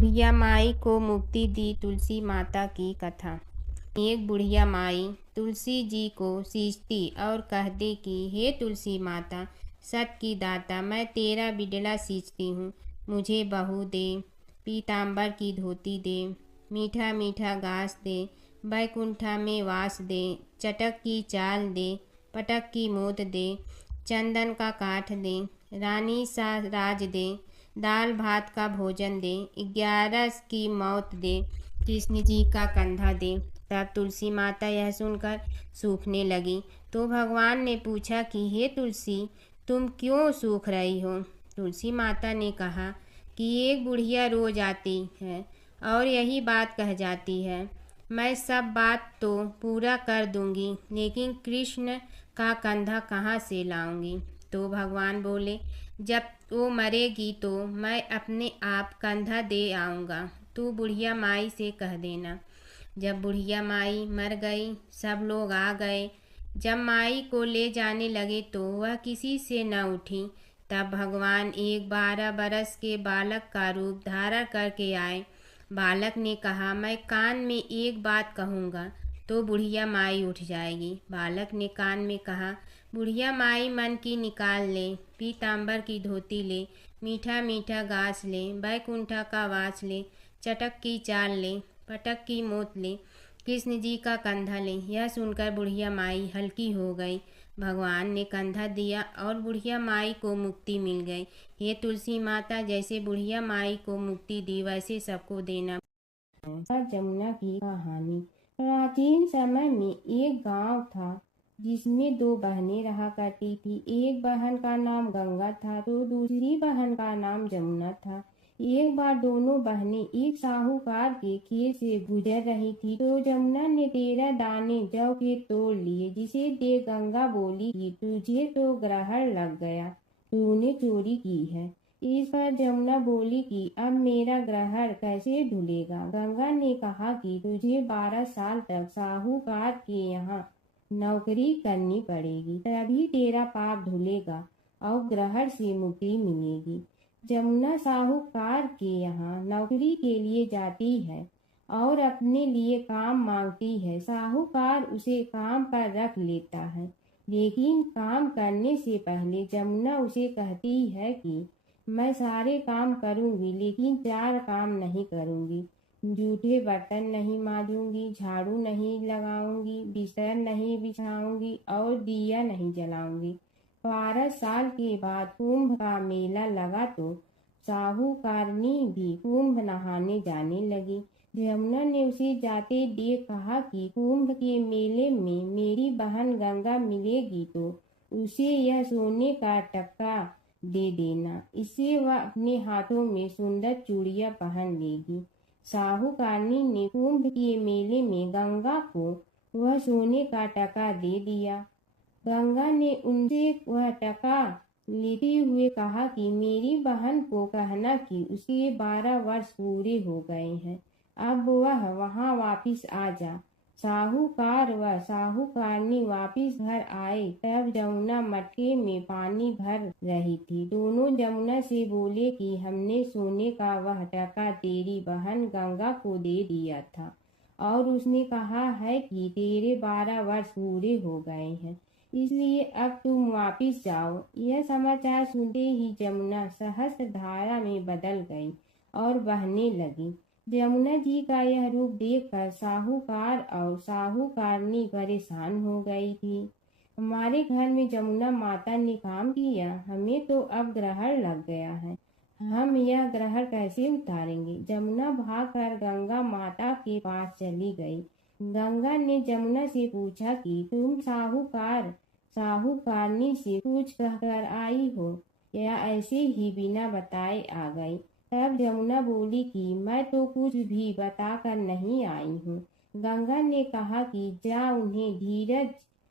बुढ़िया माई को मुक्ति दी तुलसी माता की कथा। एक बुढ़िया माई तुलसी जी को सींचती और कहती कि हे तुलसी माता, सत की दाता, मैं तेरा बिडला सींचती हूँ। मुझे बहू दे, पीताम्बर की धोती दे, मीठा मीठा घास दे, बैकुंठा में वास दे, चटक की चाल दे, पटक की मोत दे, चंदन का काठ दे, रानी सा राज दे, दाल भात का भोजन दे, 11 की मौत दे, कृष्ण जी का कंधा दे। तब तुलसी माता यह सुनकर सूखने लगी। तो भगवान ने पूछा कि हे तुलसी, तुम क्यों सूख रही हो? तुलसी माता ने कहा कि एक बुढ़िया रोज आती है और यही बात कह जाती है, मैं सब बात तो पूरा कर दूंगी, लेकिन कृष्ण का कंधा कहाँ से लाऊंगी? तो भगवान बोले, जब वो मरेगी तो मैं अपने आप कंधा दे आऊँगा, तू बुढ़िया माई से कह देना। जब बुढ़िया माई मर गई, सब लोग आ गए। जब माई को ले जाने लगे तो वह किसी से न उठी। तब भगवान एक 12 बरस के बालक का रूप धारण करके आए। बालक ने कहा, मैं कान में एक बात कहूँगा तो बुढ़िया माई उठ जाएगी। बालक ने कान में कहा, बुढ़िया माई मन की निकाल ले, पीताम्बर की धोती ले, मीठा मीठा घास ले, बैकुंठा का वास ले, चटक की चाल ले, पटक की मोत ले, कृष्ण जी का कंधा ले। यह सुनकर बुढ़िया माई हल्की हो गई। भगवान ने कंधा दिया और बुढ़िया माई को मुक्ति मिल गई। हे तुलसी माता, जैसे बुढ़िया माई को मुक्ति दी वैसे सबको देना। जमुना की कहानी। प्राचीन समय में एक गांव था जिसमें 2 बहनें रहा करती थी। एक बहन का नाम गंगा था तो दूसरी बहन का नाम जमुना था। एक बार दोनों बहनें एक साहूकार के खेत से गुजर रही थी तो जमुना ने 13 दाने जौ के तोड़ लिए, जिसे देख गंगा बोली कि तुझे तो ग्रहण लग गया, तूने चोरी की है। इस पर जमुना बोली कि अब मेरा ग्रहण कैसे धुलेगा? गंगा ने कहा कि तुझे 12 साल तक साहूकार के यहाँ नौकरी करनी पड़ेगी, तभी तेरा पाप धुलेगा और ग्रहण से मुक्ति मिलेगी। जमुना साहूकार के यहाँ नौकरी के लिए जाती है और अपने लिए काम मांगती है। साहूकार उसे काम पर रख लेता है, लेकिन काम करने से पहले जमुना उसे कहती है कि मैं सारे काम करूंगी, लेकिन 4 काम नहीं करूंगी। जूठे बर्तन नहीं मांजूंगी, झाड़ू नहीं लगाऊंगी, बिस्तर नहीं बिछाऊंगी और दिया नहीं जलाऊंगी। 12 साल के बाद कुंभ का मेला लगा तो साहूकारनी भी कुंभ नहाने जाने लगी। जमुना ने उसे जाते देख कहा कि कुंभ के मेले में मेरी बहन गंगा मिलेगी तो उसे यह सोने का टक्का दे देना, इससे वह अपने हाथों में सुंदर चूड़ियां पहन लेगी। साहूकारनी ने कुंभ के मेले में गंगा को वह सोने का टका दे दिया। गंगा ने उनसे वह टका लेते हुए कहा कि मेरी बहन को कहना कि उसके 12 वर्ष पूरे हो गए हैं, अब वह वहां वापिस आ जा। साहूकार व साहूकारनी वापिस घर आए तब जमुना मटके में पानी भर रही थी। दोनों जमुना से बोले कि हमने सोने का वह टका तेरी बहन गंगा को दे दिया था और उसने कहा है कि तेरे 12 वर्ष पूरे हो गए हैं, इसलिए अब तुम वापिस जाओ। यह समाचार सुनते ही जमुना सहस्त्र धारा में बदल गई और बहने लगी। जमुना जी का यह रूप देखकर साहूकार और साहूकारनी परेशान हो गई थी। हमारे घर में जमुना माता ने काम किया, हमें तो अब ग्रहण लग गया है, हम यह ग्रहण कैसे उतारेंगे? जमुना भागकर गंगा माता के पास चली गई। गंगा ने जमुना से पूछा कि तुम साहूकारनी से कुछ कहकर आई हो या ऐसे ही बिना बताए आ गई? तब जमुना बोली कि मैं तो कुछ भी बताकर नहीं आई हूँ। गंगा ने कहा कि जा उन्हें धीरज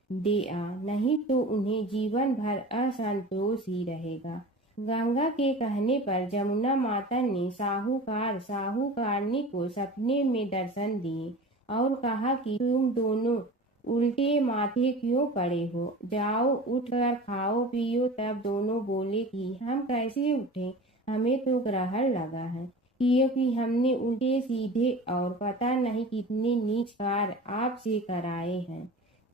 दे आ, नहीं तो उन्हें जीवन भर असंतोष ही रहेगा। गंगा के कहने पर जमुना माता ने साहूकारनी को सपने में दर्शन दिए और कहा कि तुम दोनों उल्टे माथे क्यों पड़े हो, जाओ उठकर खाओ पियो। तब दोनों बोले कि हम कैसे उठे, हमें तो ग्रहण लगा है। क्योंकि हमने उल्टे सीधे और पता नहीं कितने नीच कार्य आपसे कराए हैं।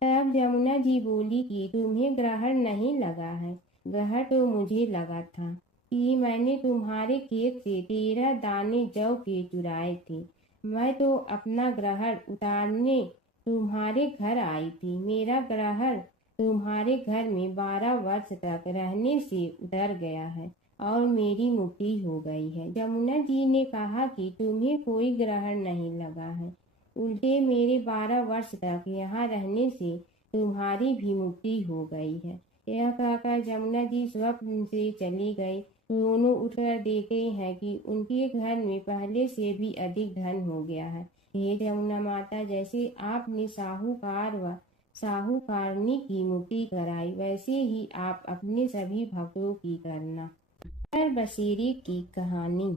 तब जमुना जी बोली कि तुम्हें ग्रहण नहीं लगा है, ग्रहण तो मुझे लगा था कि मैंने तुम्हारे खेत से 13 दाने जौ के चुराए थे। मैं तो अपना ग्रहण उतारने तुम्हारे घर आई थी। मेरा ग्रहण तुम्हारे घर में 12 वर्ष तक रहने से उतर गया है और मेरी मुक्ति हो गई है। जमुना जी ने कहा कि तुम्हें कोई ग्रहण नहीं लगा है, उल्टे मेरे 12 वर्ष तक यहाँ रहने से तुम्हारी भी मुक्ति हो गई है। यह कहकर जमुना जी स्वप्न से चली गई। दोनों उठकर देखते हैं कि उनके घर में पहले से भी अधिक धन हो गया है। हे जमुना माता, जैसे आपने साहूकार व साहूकारनी की मुक्ति कराई, वैसे ही आप अपने सभी भक्तों की करना। नगर बसेरे की कहानी।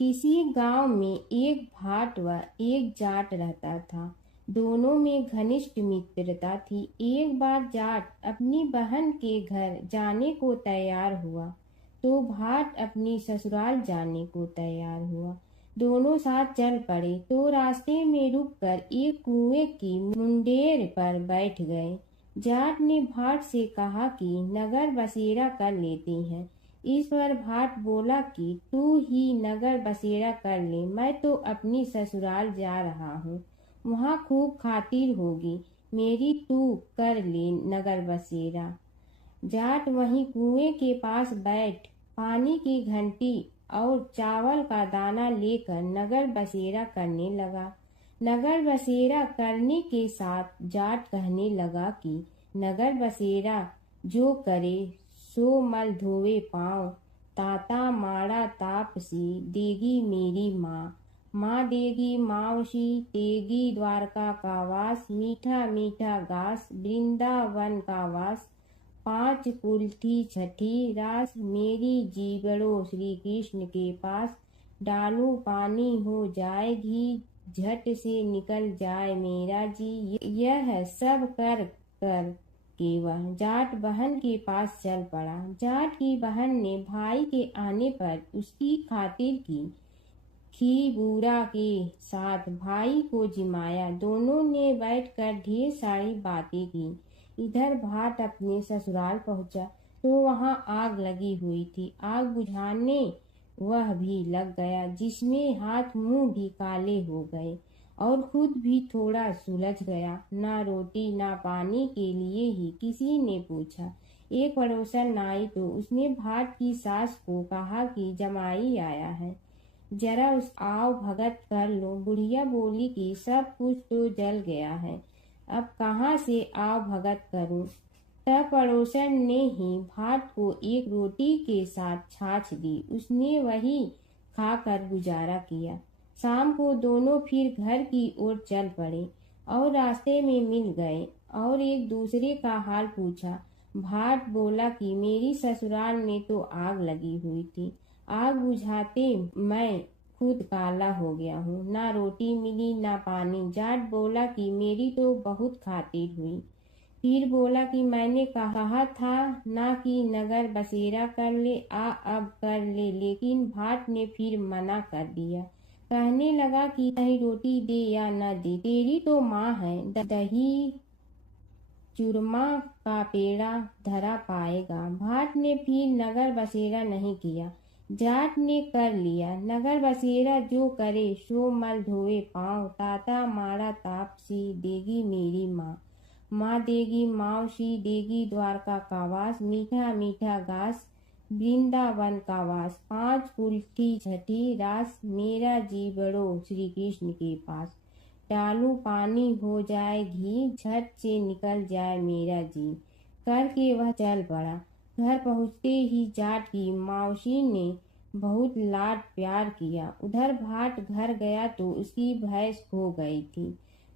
किसी गांव में एक भाट व एक जाट रहता था। दोनों में घनिष्ठ मित्रता थी। एक बार जाट अपनी बहन के घर जाने को तैयार हुआ तो भाट अपनी ससुराल जाने को तैयार हुआ। दोनों साथ चल पड़े तो रास्ते में रुककर एक कुएं की मुंडेर पर बैठ गए। जाट ने भाट से कहा कि नगर बसेरा कर लेते हैं। इस पर भाट बोला कि तू ही नगर बसेरा कर ले, मैं तो अपनी ससुराल जा रहा हूँ, वहाँ खूब खातिर होगी मेरी, तू कर ले नगर बसेरा। जाट वहीं कुएं के पास बैठ पानी की घंटी और चावल का दाना लेकर नगर बसेरा करने लगा। नगर बसेरा करने के साथ जाट कहने लगा कि नगर बसेरा जो करे सो मल धोवे पाँव, ताता माड़ा तापसी देगी मेरी माँ, माँ देगी मावशी तेगी द्वारका का वास, मीठा मीठा घास वृंदावन का वास, 5 कुल्ठी छठी रास, मेरी जीवड़ो श्री कृष्ण के पास, डालू पानी हो जाए घी, झट से निकल जाए मेरा जी। यह सब कर कर के वह जाट बहन के पास चल पड़ा। जाट की बहन ने भाई के आने पर उसकी खातिर की। खी बूढ़ा के साथ भाई को जिमाया। दोनों ने बैठकर ढेर सारी बातें की। इधर भाट अपने ससुराल पहुंचा तो वहां आग लगी हुई थी। आग बुझाने वह भी लग गया, जिसमें हाथ मुंह भी काले हो गए और खुद भी थोड़ा सुलझ गया। ना रोटी ना पानी के लिए ही किसी ने पूछा। एक पड़ोसन आई तो उसने भाट की सास को कहा कि जमाई आया है, जरा उस आओ भगत कर लो। बुढ़िया बोली कि सब कुछ तो जल गया है, अब कहाँ से आओ भगत करूं। तब पड़ोसन ने ही भाट को एक रोटी के साथ छाछ दी। उसने वही खाकर गुजारा किया। शाम को दोनों फिर घर की ओर चल पड़े और रास्ते में मिल गए और एक दूसरे का हाल पूछा। भाट बोला कि मेरी ससुराल में तो आग लगी हुई थी, आग बुझाते मैं खुद काला हो गया हूँ, ना रोटी मिली ना पानी। जाट बोला कि मेरी तो बहुत खातिर हुई। फिर बोला कि मैंने कहा था ना कि नगर बसेरा कर ले, आ अब कर ले, लेकिन भाट ने फिर मना कर दिया। कहने लगा कि चाहे रोटी दे या न दे, तेरी तो माँ है, दही चूरमा का पेड़ा धरा पाएगा। भाट ने फिर नगर बसेरा नहीं किया। जाट ने कर लिया। नगर बसेरा जो करे सो मल धोए पाँव, ताता माड़ा तापसी देगी मेरी माँ, माँ देगी मावशी देगी द्वारका का वास, मीठा मीठा घास वृंदावन का वास, 5 कुल्ठी छठी रास, मेरा जी बड़ो श्री कृष्ण के पास, डालू पानी हो जाए घी, झट से निकल जाए मेरा जी। करके वह चल पड़ा। घर पहुँचते ही जाट की मावशी ने बहुत लाड प्यार किया। उधर भाट घर गया तो उसकी भैंस खो गई थी।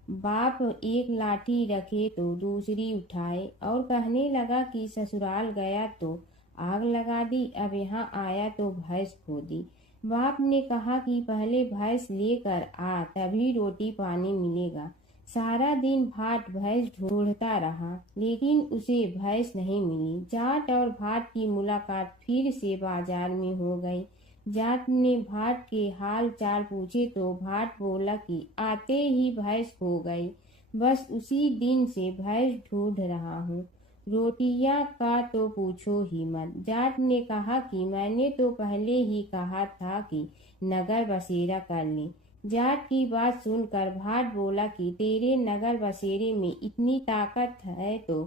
बाप एक लाठी रखे तो दूसरी उठाए और कहने लगा कि ससुराल गया तो आग लगा दी, अब यहाँ आया तो भैंस खो दी। बाप ने कहा कि पहले भैंस लेकर आ, तभी रोटी पानी मिलेगा। सारा दिन भाट भैंस ढूंढता रहा, लेकिन उसे भैंस नहीं मिली। जाट और भाट की मुलाकात फिर से बाजार में हो गई। जाट ने भाट के हाल चाल पूछे तो भाट बोला कि आते ही भैंस खो गई, बस उसी दिन से भैंस ढूंढ रहा हूँ। रोटियां का तो पूछो ही मत। जाट ने कहा कि मैंने तो पहले ही कहा था कि नगर बसेरा कर ले। जाट की बात सुनकर भाट बोला कि तेरे नगर बसेरे में इतनी ताकत है तो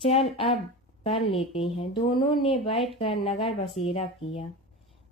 चल अब कर लेते हैं। दोनों ने बैठकर नगर बसेरा किया।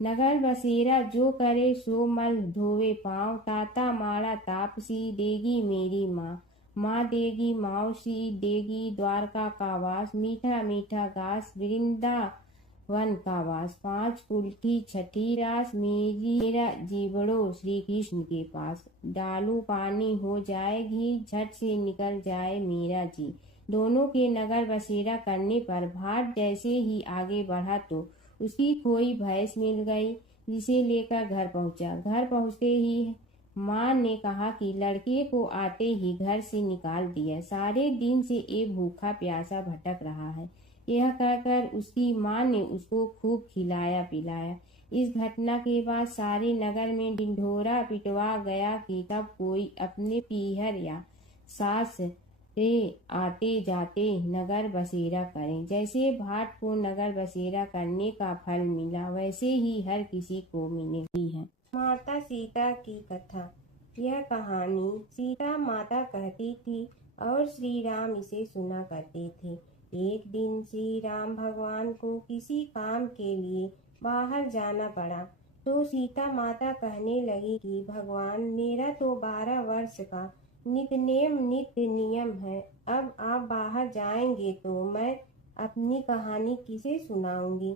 नगर बसेरा जो करे सो मल धोवे पाँव, ताता माड़ा तापसी देगी मेरी माँ। माँ देगी मौसी देगी द्वारका का वास, मीठा मीठा घास वृंदावन का वास। पाँच कुल की छठी रास मेरा जीवड़ो श्री कृष्ण के पास। डालू पानी हो जाए घी, झट से निकल जाए मेरा जी। दोनों के नगर बसेरा करने पर भाट जैसे ही आगे बढ़ा तो उसकी खोई भैंस मिल गई, जिसे लेकर घर पहुंचा। घर पहुंचते ही माँ ने कहा कि लड़के को आते ही घर से निकाल दिया, सारे दिन से ये भूखा प्यासा भटक रहा है। यह कहकर उसकी माँ ने उसको खूब खिलाया पिलाया। इस घटना के बाद सारे नगर में ढिंढोरा पिटवा गया कि तब कोई अपने पीहर या सास से आते जाते नगर बसेरा करें। जैसे भाट को नगर बसेरा करने का फल मिला, वैसे ही हर किसी को मिलती है। माता सीता की कथा। यह कहानी सीता माता कहती थी और श्री राम इसे सुना करते थे। एक दिन श्री राम भगवान को किसी काम के लिए बाहर जाना पड़ा, तो सीता माता कहने लगी कि भगवान, मेरा तो 12 वर्ष का नित्य नियम है। अब आप बाहर जाएंगे तो मैं अपनी कहानी किसे सुनाऊंगी।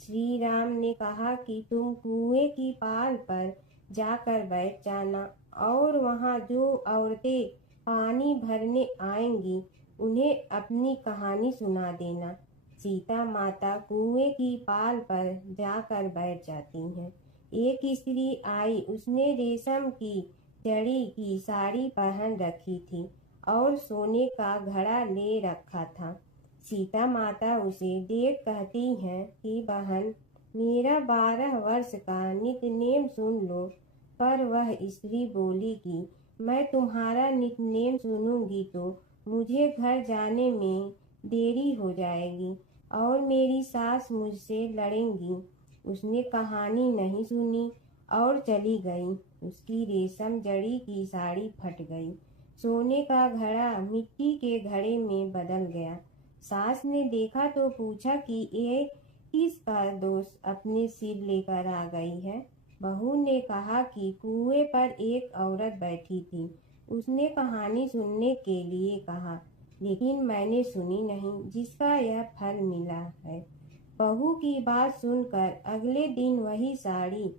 श्री राम ने कहा कि तुम कुएं की पाल पर जाकर बैठ जाना और वहां जो औरतें पानी भरने आएंगी उन्हें अपनी कहानी सुना देना। सीता माता कुएं की पाल पर जाकर बैठ जाती हैं। एक स्त्री आई, उसने रेशम की जड़ी की साड़ी पहन रखी थी और सोने का घड़ा ले रखा था। सीता माता उसे देख कहती हैं कि बहन, मेरा 12 वर्ष का नित्य नेम सुन लो। पर वह स्त्री बोली कि मैं तुम्हारा नित्य नेम सुनूंगी तो मुझे घर जाने में देरी हो जाएगी और मेरी सास मुझसे लड़ेंगी। उसने कहानी नहीं सुनी और चली गई। उसकी रेशम जड़ी की साड़ी फट गई, सोने का घड़ा मिट्टी के घड़े में बदल गया। सास ने देखा तो पूछा कि ये किसका दोष अपने सिर लेकर आ गई है। बहू ने कहा कि कुएं पर एक औरत बैठी थी, उसने कहानी सुनने के लिए कहा, लेकिन मैंने सुनी नहीं, जिसका यह फल मिला है। बहू की बात सुनकर अगले दिन वही साड़ी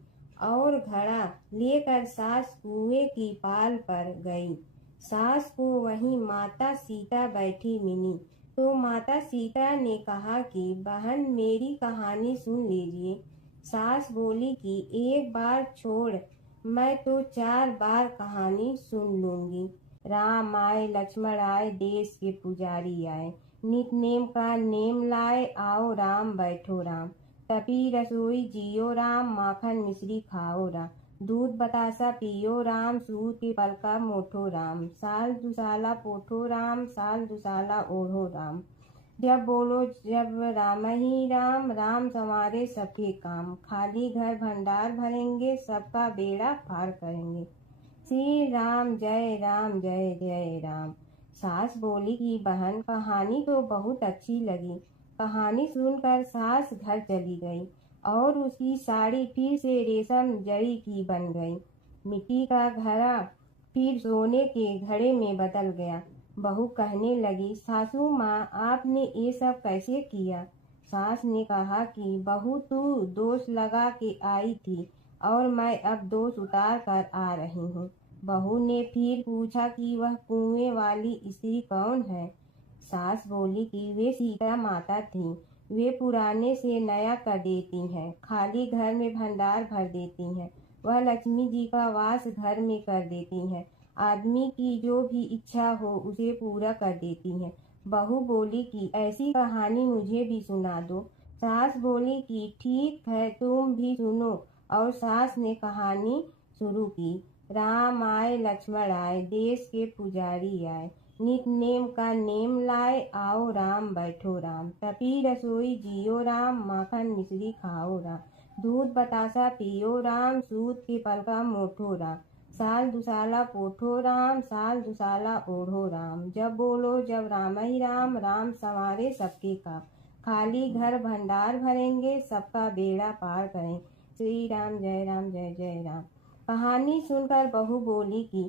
और घड़ा लेकर सास कुएं की पाल पर गई। सास को वहीं माता सीता बैठी मिली, तो माता सीता ने कहा कि बहन, मेरी कहानी सुन लीजिए। सास बोली कि एक बार छोड़, मैं तो 4 बार कहानी सुन लूंगी। राम आए लक्ष्मण आए, देश के पुजारी आए, नित नेम का नेम लाए, आओ राम बैठो राम। तपी रसोई जियो राम, माखन मिश्री खाओ राम। दूध बतासा पियो राम, सूत के पल का मोठो राम। साल दुसाला पोठो राम, साल दुसाला ओढ़ो राम। जब बोलो जब राम ही राम, राम संवारे सबके काम। खाली घर भंडार भरेंगे, सबका बेड़ा पार करेंगे। श्री राम जय राम जय जय राम। सास बोली कि बहन, कहानी तो बहुत अच्छी लगी। कहानी सुनकर सास घर चली गई और उसकी साड़ी फिर से रेशम जड़ी की बन गई। मिट्टी का घड़ा फिर सोने के घड़े में बदल गया। बहू कहने लगी, सासू माँ, आपने ये सब कैसे किया। सास ने कहा कि बहू, तू दोष लगा के आई थी और मैं अब दोष उतार कर आ रही हूँ। बहू ने फिर पूछा कि वह कुएं वाली स्त्री कौन है। सास बोली कि वे सीता माता थी। वे पुराने से नया कर देती हैं, खाली घर में भंडार भर देती हैं। वह लक्ष्मी जी का वास घर में कर देती हैं। आदमी की जो भी इच्छा हो उसे पूरा कर देती हैं। बहू बोली कि ऐसी कहानी मुझे भी सुना दो। सास बोली कि ठीक है, तुम भी सुनो और सास ने कहानी शुरू की। राम आए लक्ष्मण आए, देश के पुजारी आए, नित नेम का नेम लाए, आओ राम बैठो राम, तपी रसोई जियो राम, माखन मिश्री खाओ राम, दूध बतासा पियो राम, सूत के पलका मोठो राम, साल दुसाला पोठो राम, साल दुसाला ओढ़ो राम, जब बोलो जब राम ही राम, राम संवारे सबके काम, खाली घर भंडार भरेंगे, सबका बेड़ा पार करें, श्री राम जय राम जय जय राम। कहानी सुनकर बहू बोली कि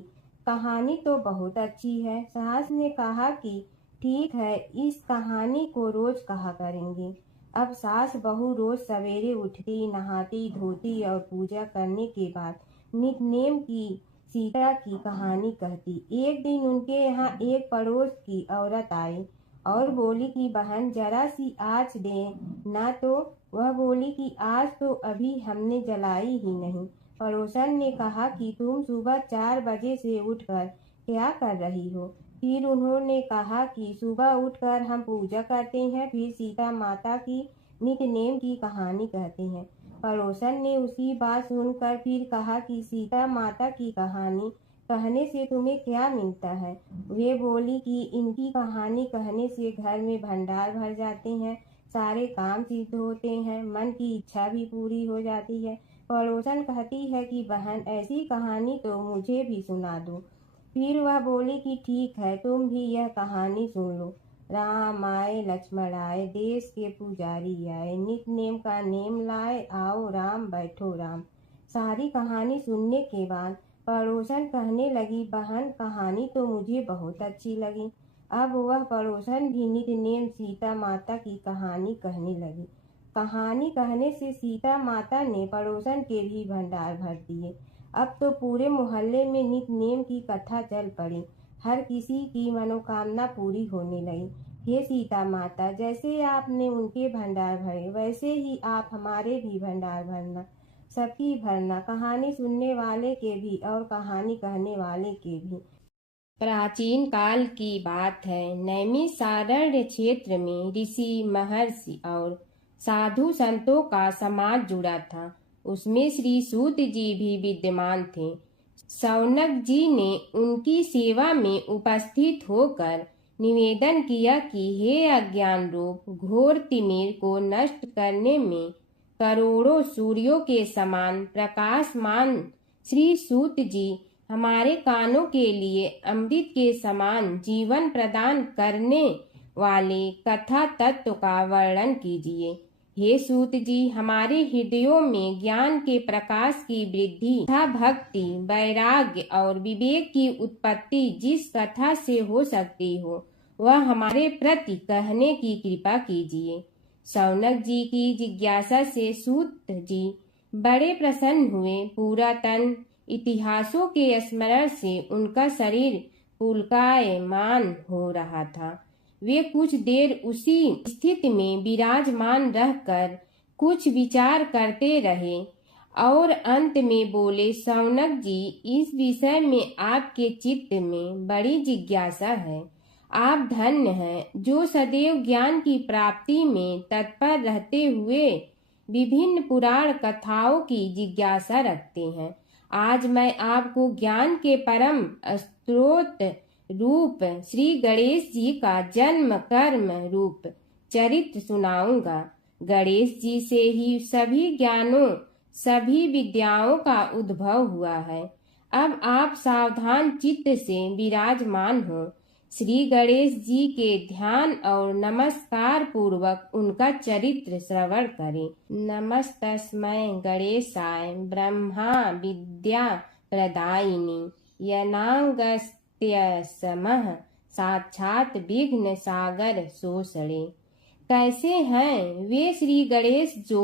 कहानी तो बहुत अच्छी है। सास ने कहा कि ठीक है, इस कहानी को रोज कहा करेंगे। अब सास बहू रोज सवेरे उठती, नहाती धोती और पूजा करने के बाद नितनेम की सीता की कहानी कहती। एक दिन उनके यहाँ एक पड़ोस की औरत आई और बोली कि बहन जरा सी आँच दे ना। तो वह बोली कि आज तो अभी हमने जलाई ही नहीं। पड़ोसन ने कहा कि तुम सुबह 4 बजे से उठकर क्या कर रही हो? फिर उन्होंने कहा कि सुबह उठकर हम पूजा करते हैं, फिर सीता माता की नितनेम की कहानी कहते हैं। पड़ोसन ने उसी बात सुनकर फिर कहा कि सीता माता की कहानी कहने से तुम्हें क्या मिलता है? वे बोली कि इनकी कहानी कहने से घर में भंडार भर जाते हैं, सारे काम सिद्ध होते हैं, मन की इच्छा भी पूरी हो जाती है। पड़ोसन कहती है कि बहन ऐसी कहानी तो मुझे भी सुना दो। फिर वह बोली कि ठीक है, तुम भी यह कहानी सुन लो। राम आए लक्ष्मण आए, देश के पुजारी आए, नित नेम का नेम लाए, आओ राम बैठो राम। सारी कहानी सुनने के बाद पड़ोसन कहने लगी, बहन कहानी तो मुझे बहुत अच्छी लगी। अब वह पड़ोसन भी नित नेम सीता माता की कहानी कहने लगी। कहानी कहने से सीता माता ने पड़ोसन के भी भंडार भर दिए। अब तो पूरे मोहल्ले में नित नेम की कथा चल पड़ी, हर किसी की मनोकामना पूरी होने लगी। हे सीता माता, जैसे आपने उनके भंडार भरे, वैसे ही आप हमारे भी भंडार भरना, सबकी भरना, कहानी सुनने वाले के भी और कहानी कहने वाले के भी। प्राचीन काल की बात है। नैमिषारण्य क्षेत्र में ऋषि, महर्षि और साधु संतों का समाज जुड़ा था। उसमें श्री सूत जी भी विद्यमान थे। शौनक जी ने उनकी सेवा में उपस्थित होकर निवेदन किया कि हे अज्ञान रूप घोर तिमिर को नष्ट करने में करोड़ों सूर्यों के समान प्रकाशमान श्री सूत जी हमारे कानों के लिए अमृत के समान जीवन प्रदान करने वाले कथा तत्व का वर्णन कीजिए। हे सूत जी, हमारे हृदयों में ज्ञान के प्रकाश की वृद्धि तथा भक्ति, वैराग्य और विवेक की उत्पत्ति जिस कथा से हो सकती हो, वह हमारे प्रति कहने की कृपा कीजिए। शौनक जी की जिज्ञासा से सूत जी बड़े प्रसन्न हुए। पुरातन इतिहासों के स्मरण से उनका शरीर पुलकायमान हो रहा था। वे कुछ देर उसी स्थिति में विराजमान रहकर कुछ विचार करते रहे और अंत में बोले, शौनक जी, इस विषय में आपके चित्त में बड़ी जिज्ञासा है। आप धन्य हैं जो सदैव ज्ञान की प्राप्ति में तत्पर रहते हुए विभिन्न पुराण कथाओं की जिज्ञासा रखते हैं। आज मैं आपको ज्ञान के परम स्रोत रूप श्री गणेश जी का जन्म कर्म रूप चरित्र सुनाऊंगा। गणेश जी से ही सभी ज्ञानों, सभी विद्याओं का उद्भव हुआ है। अब आप सावधान चित्त से विराजमान हो। श्री गणेश जी के ध्यान और नमस्कार पूर्वक उनका चरित्र श्रवण करें। नमस्तस्मै गणेशाय ब्रह्मा विद्या प्रदायिनी यनागस्त्यसमः साक्षात विघ्न सागर सोषणे। कैसे हैं वे श्री गणेश जो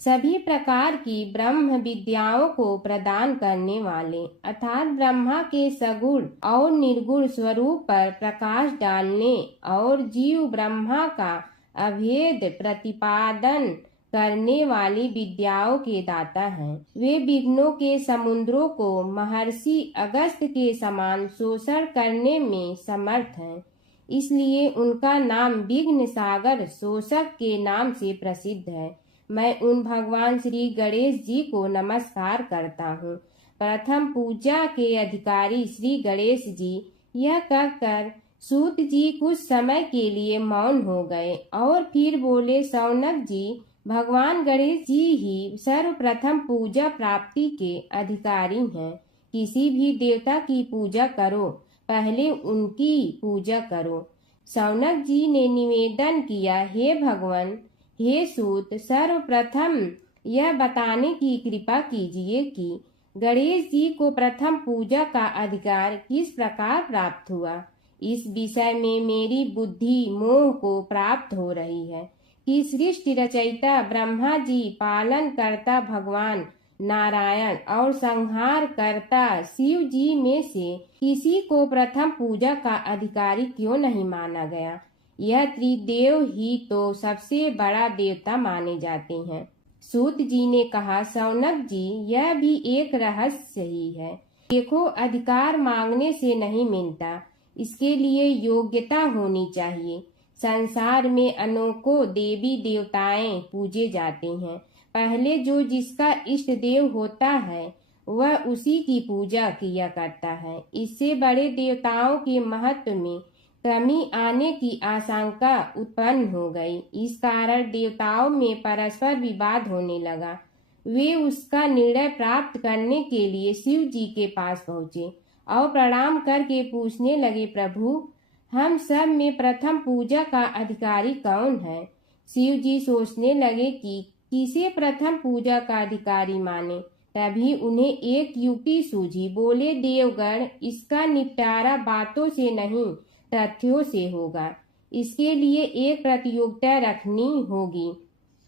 सभी प्रकार की ब्रह्म विद्याओं को प्रदान करने वाले, अर्थात ब्रह्मा के सगुण और निर्गुण स्वरूप पर प्रकाश डालने और जीव ब्रह्मा का अभेद प्रतिपादन करने वाली विद्याओं के दाता हैं। वे विघ्नों के समुद्रों को महर्षि अगस्त्य के समान शोषण करने में समर्थ हैं। इसलिए उनका नाम विघ्न सागर शोषक के नाम से प्रसिद्ध है। मैं उन भगवान श्री गणेश जी को नमस्कार करता हूँ। प्रथम पूजा के अधिकारी श्री गणेश जी, यह कहकर सूत जी कुछ समय के लिए मौन हो गए और फिर बोले, शौनक जी, भगवान गणेश जी ही सर्वप्रथम पूजा प्राप्ति के अधिकारी हैं। किसी भी देवता की पूजा करो, पहले उनकी पूजा करो। शौनक जी ने निवेदन किया, हे भगवान, हे सूत, सर्वप्रथम यह बताने की कृपा कीजिए कि गणेश जी को प्रथम पूजा का अधिकार किस प्रकार प्राप्त हुआ। इस विषय में मेरी बुद्धि मोह को प्राप्त हो रही है कि सृष्टि रचयिता ब्रह्मा जी, पालन करता भगवान नारायण और संहार करता शिव जी में से किसी को प्रथम पूजा का अधिकारी क्यों नहीं माना गया। यह त्रिदेव ही तो सबसे बड़ा देवता माने जाते हैं। सूत जी ने कहा, शौनक जी, यह भी एक रहस्य ही है। देखो, अधिकार मांगने से नहीं मिलता, इसके लिए योग्यता होनी चाहिए। संसार में अनेकों देवी देवताएं पूजे जाते हैं। पहले जो जिसका इष्ट देव होता है वह उसी की पूजा किया करता है। इससे बड़े देवताओं के महत्व में कमी आने की आशंका उत्पन्न हो गई। इस कारण देवताओं में परस्पर विवाद होने लगा। वे उसका निर्णय प्राप्त करने के लिए शिव जी के पास पहुँचे और प्रणाम करके पूछने लगे, प्रभु, हम सब में प्रथम पूजा का अधिकारी कौन है। शिव जी सोचने लगे कि किसे प्रथम पूजा का अधिकारी माने। तभी उन्हें एक युक्ति सूझी। बोले, देवगण, इसका निपटारा बातों से नहीं तथ्यों से होगा। इसके लिए एक प्रतियोगिता रखनी होगी,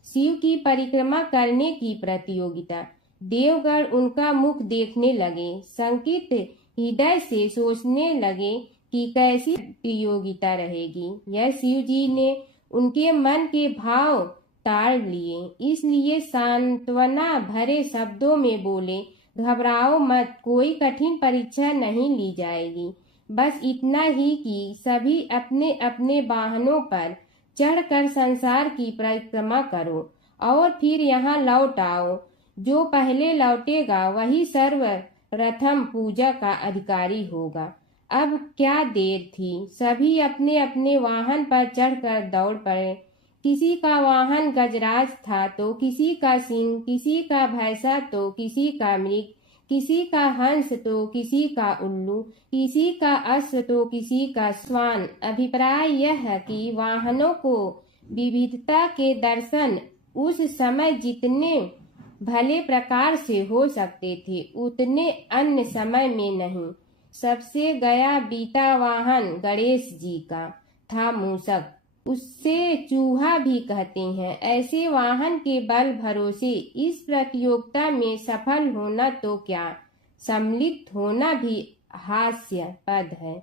शिव की परिक्रमा करने की प्रतियोगिता। देवगण उनका मुख देखने लगे, शंकित हृदय से सोचने लगे कि कैसी प्रतियोगिता रहेगी। यह शिव जी ने उनके मन के भाव ताड़ लिए, इसलिए सांत्वना भरे शब्दों में बोले, घबराओ मत, कोई कठिन परीक्षा नहीं ली जाएगी। बस इतना ही कि सभी अपने अपने वाहनों पर चढ़कर संसार की परिक्रमा करो और फिर यहाँ लौट आओ। जो पहले लौटेगा वही सर्वप्रथम पूजा का अधिकारी होगा। अब क्या देर थी, सभी अपने अपने वाहन पर चढ़कर दौड़ पड़े। किसी का वाहन गजराज था तो किसी का सिंह, किसी का भैंसा तो किसी का मृग, किसी का हंस तो किसी का उल्लू, किसी का अश्व तो किसी का श्वान। अभिप्राय यह है कि वाहनों को विविधता के दर्शन उस समय जितने भले प्रकार से हो सकते थे उतने अन्य समय में नहीं। सबसे गया बीता वाहन गणेश जी का था मूषक, उससे चूहा भी कहते हैं। ऐसे वाहन के बल भरोसे इस प्रतियोगिता में सफल होना तो क्या, सम्मिलित होना भी हास्यास्पद है।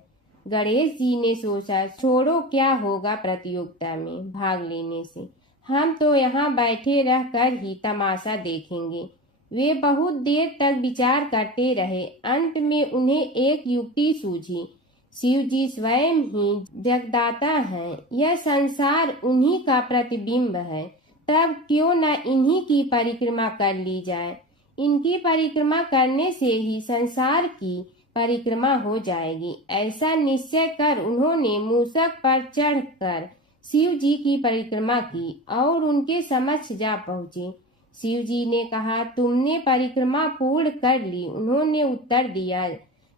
गणेश जी ने सोचा, छोड़ो, क्या होगा प्रतियोगिता में भाग लेने से, हम तो यहाँ बैठे रहकर ही तमाशा देखेंगे। वे बहुत देर तक विचार करते रहे। अंत में उन्हें एक युक्ति सूझी। शिव जी स्वयं ही जगदाता हैं, यह संसार उन्हीं का प्रतिबिंब है, तब क्यों न इन्हीं की परिक्रमा कर ली जाए। इनकी परिक्रमा करने से ही संसार की परिक्रमा हो जाएगी। ऐसा निश्चय कर उन्होंने मूषक पर चढ़कर शिव जी की परिक्रमा की और उनके समक्ष जा पहुँचे। शिव जी ने कहा, तुमने परिक्रमा पूर्ण कर ली। उन्होंने उत्तर दिया,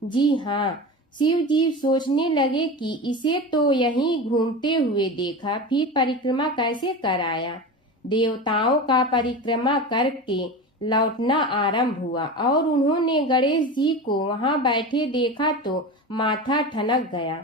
जी हाँ। शिव जी सोचने लगे कि इसे तो यहीं घूमते हुए देखा, फिर परिक्रमा कैसे कराया। देवताओं का परिक्रमा करके लौटना आरंभ हुआ और उन्होंने गणेश जी को वहां बैठे देखा तो माथा ठनक गया।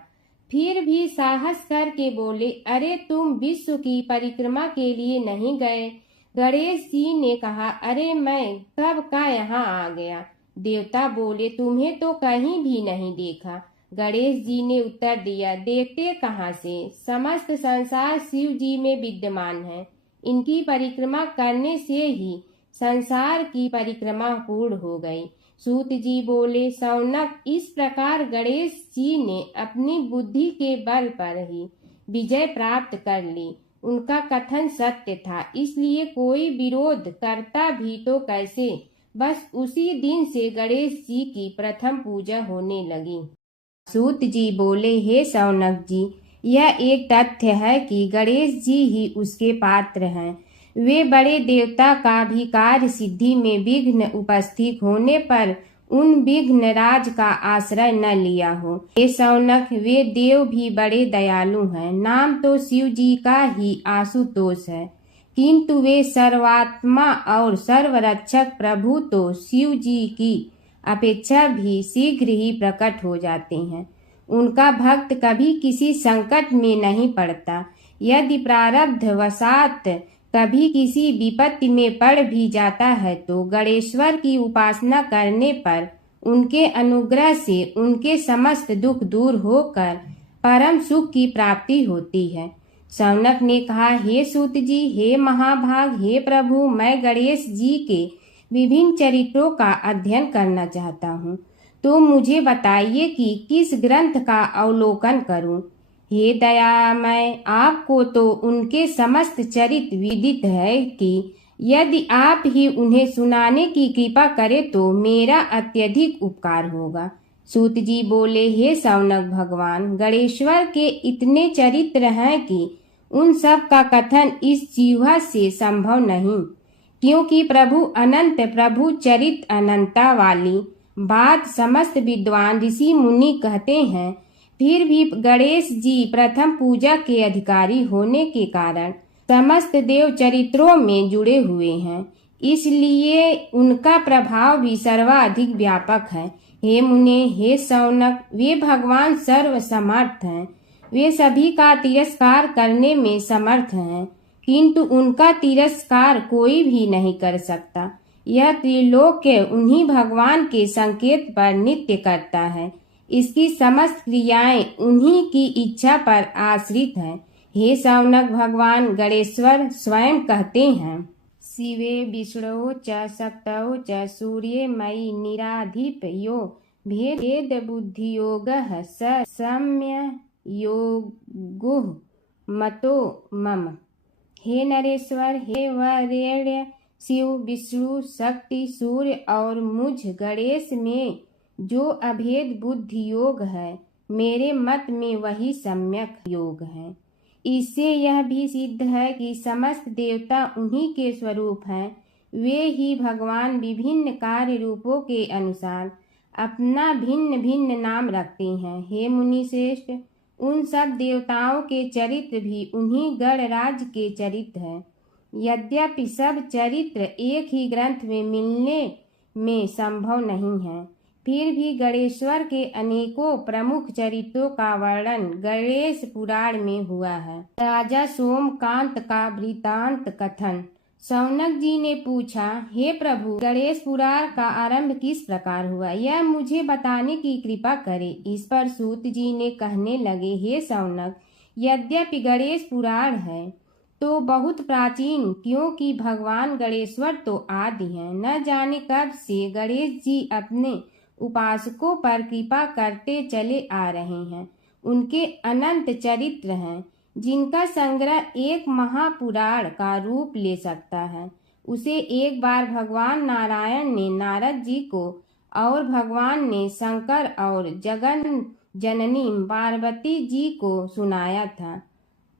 फिर भी साहस करके बोले, अरे तुम विश्व की परिक्रमा के लिए नहीं गए। गणेश जी ने कहा, अरे मैं कब का यहाँ आ गया। देवता बोले, तुम्हें तो कहीं भी नहीं देखा। गणेश जी ने उत्तर दिया, देखते कहाँ से, समस्त संसार शिव जी में विद्यमान है। इनकी परिक्रमा करने से ही संसार की परिक्रमा पूर्ण हो गई। सूत जी बोले, शौनक, इस प्रकार गणेश जी ने अपनी बुद्धि के बल पर ही विजय प्राप्त कर ली। उनका कथन सत्य था, इसलिए कोई विरोध करता भी तो कैसे। बस उसी दिन से गणेश जी की प्रथम पूजा होने लगी। सूत जी बोले, हे शौनक जी, यह एक तथ्य है कि गणेश जी ही उसके पात्र हैं। वे बड़े देवता का भी कार्य सिद्धि में विघ्न उपस्थित होने पर उन विघ्न राज का आश्रय न लिया हो। हे शौनक, वे देव भी बड़े दयालु हैं। नाम तो शिव जी का ही आशुतोष है, किंतु वे सर्वात्मा और सर्वरक्षक प्रभु तो शिव जी की अपेक्षा भी शीघ्र ही प्रकट हो जाते हैं। उनका भक्त कभी किसी संकट में नहीं पड़ता। यदि प्रारब्ध वशात कभी किसी विपत्ति में पड़ भी जाता है तो गणेश्वर की उपासना करने पर उनके अनुग्रह से उनके समस्त दुख दूर होकर परम सुख की प्राप्ति होती है। शौनक ने कहा, हे सूत जी, हे महाभाग, हे प्रभु, मैं गणेश जी के विभिन्न चरित्रों का अध्ययन करना चाहता हूँ, तो मुझे बताइए कि किस ग्रंथ का अवलोकन करूँ। हे दयामय, आपको तो उनके समस्त चरित्र विदित है कि यदि आप ही उन्हें सुनाने की कृपा करें तो मेरा अत्यधिक उपकार होगा। सूत जी बोले, हे शौनक भगवान, गणेश्वर के इतने चरित्र हैं कि उन सब का कथन इस जीवा से संभव नहीं, क्योंकि प्रभु अनंत, प्रभु चरित अनंता वाली बात समस्त विद्वान ऋषि मुनि कहते हैं। फिर भी गणेश जी प्रथम पूजा के अधिकारी होने के कारण समस्त देव चरित्रों में जुड़े हुए हैं, इसलिए उनका प्रभाव भी सर्वाधिक व्यापक है। हे मुने, हे शौनक, वे भगवान सर्व समर्थ हैं। वे सभी का तिरस्कार करने में समर्थ हैं, किंतु उनका तिरस्कार कोई भी नहीं कर सकता। यह त्रिलोक्य उन्हीं भगवान के संकेत पर नित्य करता है। इसकी समस्त क्रियाएं उन्हीं की इच्छा पर आश्रित हैं। हे शौनक भगवान गणेश्वर स्वयं कहते हैं, शिवे विष्णु च शक्तौ च सूर्ये मयि निराधिप यो भेद बुद्धि योग स सम्य योगो मतो मम। हे नरेश्वर, हे वरेण्य, शिव, विष्णु, शक्ति, सूर्य और मुझ गणेश में जो अभेद बुद्धि योग है, मेरे मत में वही सम्यक योग है। इससे यह भी सिद्ध है कि समस्त देवता उन्हीं के स्वरूप हैं। वे ही भगवान विभिन्न कार्य रूपों के अनुसार अपना भिन्न भिन्न नाम रखते हैं। हे मुनि श्रेष्ठ, उन सब देवताओं के चरित्र भी उन्हीं गणराज के चरित्र हैं। यद्यपि सब चरित्र एक ही ग्रंथ में मिलने में संभव नहीं है, फिर भी गणेश्वर के अनेकों प्रमुख चरित्रों का वर्णन गणेश पुराण में हुआ है। राजा सोमकांत का वृतांत कथन। शौनक जी ने पूछा, हे प्रभु, गणेश पुराण का आरंभ किस प्रकार हुआ, यह मुझे बताने की कृपा करें। इस पर सूत जी ने कहने लगे, हे शौनक, यद्यपि गणेश पुराण है तो बहुत प्राचीन, क्योंकि भगवान गणेश्वर तो आदि हैं। न जाने कब से गणेश जी अपने उपासकों पर कृपा करते चले आ रहे हैं। उनके अनंत चरित्र हैं, जिनका संग्रह एक महापुराण का रूप ले सकता है। उसे एक बार भगवान नारायण ने नारद जी को और भगवान ने शंकर और जगन जननी पार्वती जी को सुनाया था।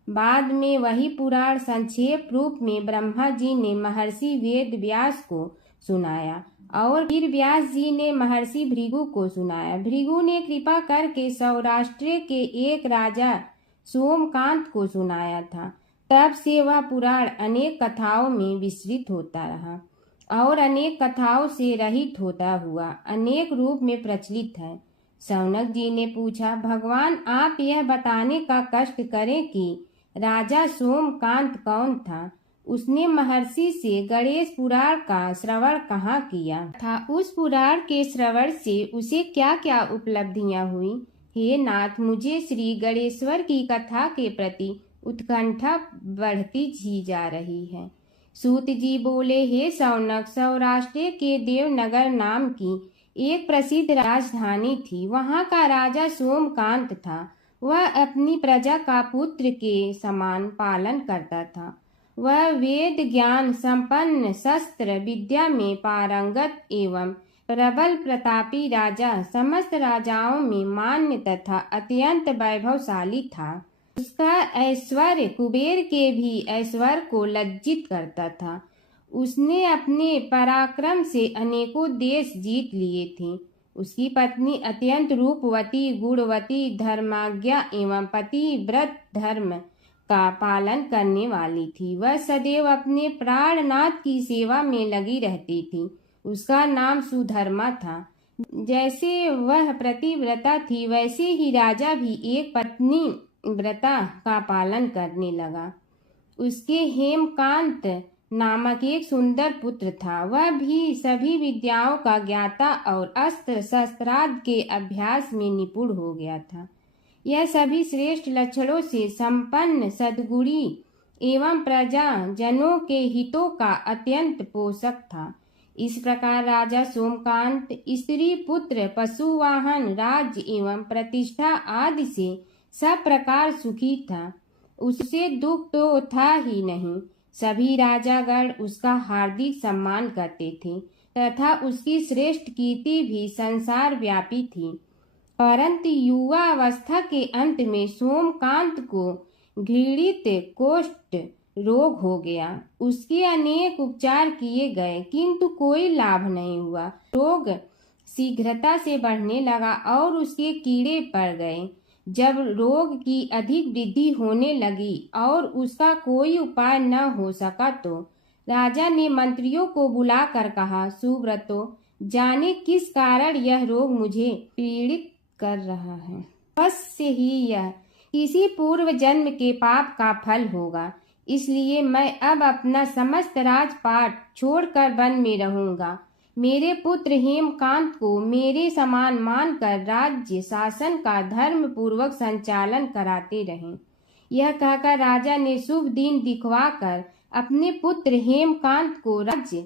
बाद में वही पुराण संक्षेप रूप में ब्रह्मा जी ने महर्षि वेद व्यास को सुनाया और फिर व्यास जी ने महर्षि भृगु को सुनाया। भृगु ने कृपा करके सौराष्ट्र के एक राजा सोमकांत को सुनाया था। तब से वह पुराण अनेक कथाओं में विस्तृत होता रहा और अनेक कथाओं से रहित होता हुआ अनेक रूप में प्रचलित है। शौनक जी ने पूछा, भगवान, आप यह बताने का कष्ट करें कि राजा सोमकांत कौन था। उसने महर्षि से गणेश पुराण का श्रवण कहाँ किया था, उस पुराण के श्रवण से उसे क्या क्या उपलब्धियां हुई। हे नाथ, मुझे श्री गणेश्वर की कथा के प्रति उत्कंठा बढ़ती ही जा रही है। सूत जी बोले, हे शौनक, सौराष्ट्र के देवनगर नाम की एक प्रसिद्ध राजधानी थी। वहाँ का राजा सोमकांत था। वह अपनी प्रजा का पुत्र के समान पालन करता था। वह वेद ज्ञान संपन्न, शस्त्र विद्या में पारंगत एवं प्रबल प्रतापी राजा, समस्त राजाओं में मान्य तथा अत्यंत वैभवशाली था। उसका ऐश्वर्य कुबेर के भी ऐश्वर्य को लज्जित करता था। उसने अपने पराक्रम से अनेकों देश जीत लिए थे। उसकी पत्नी अत्यंत रूपवती, गुणवती, धर्माज्ञा एवं पतिव्रत धर्म का पालन करने वाली थी। वह सदैव अपने प्राणनाथ की सेवा में लगी रहती थी। उसका नाम सुधर्मा था। जैसे वह पतिव्रता थी, वैसे ही राजा भी एक पत्नी व्रता का पालन करने लगा। उसके हेमकांत नामक एक सुंदर पुत्र था। वह भी सभी विद्याओं का ज्ञाता और अस्त्र शस्त्रादि के अभ्यास में निपुण हो गया था। यह सभी श्रेष्ठ लक्षणों से संपन्न, सद्गुणी एवं प्रजा जनों के हितों का अत्यंत पोषक था। इस प्रकार राजा सोमकांत स्त्री पुत्र, पशुवाहन, राज्य एवं प्रतिष्ठा आदि से सब प्रकार सुखी था। उससे दुख तो था ही नहीं। सभी राजागण उसका हार्दिक सम्मान करते थे तथा उसकी श्रेष्ठ कीर्ति भी संसार व्यापी थी। परंतु युवा अवस्था के अंत में सोमकांत को घृणित कोष्ठ रोग हो गया। उसके अनेक उपचार किए गए किंतु कोई लाभ नहीं हुआ। रोग शीघ्रता से बढ़ने लगा और उसके कीड़े पड़ गए। जब रोग की अधिक वृद्धि होने लगी और उसका कोई उपाय न हो सका तो राजा ने मंत्रियों को बुलाकर कहा, सुव्रतो, जाने किस कारण यह रोग मुझे पीड़ित कर रहा है। अवश्य ही यह किसी पूर्व जन्म के पाप का फल होगा। इसलिए मैं अब अपना समस्त राजपाट छोड़कर वन में रहूंगा। मेरे पुत्र हेमकांत को मेरे समान मानकर राज्य शासन का धर्म पूर्वक संचालन कराते रहें। यह कहकर राजा ने शुभ दिन दिखवाकर अपने पुत्र हेमकांत को राज्य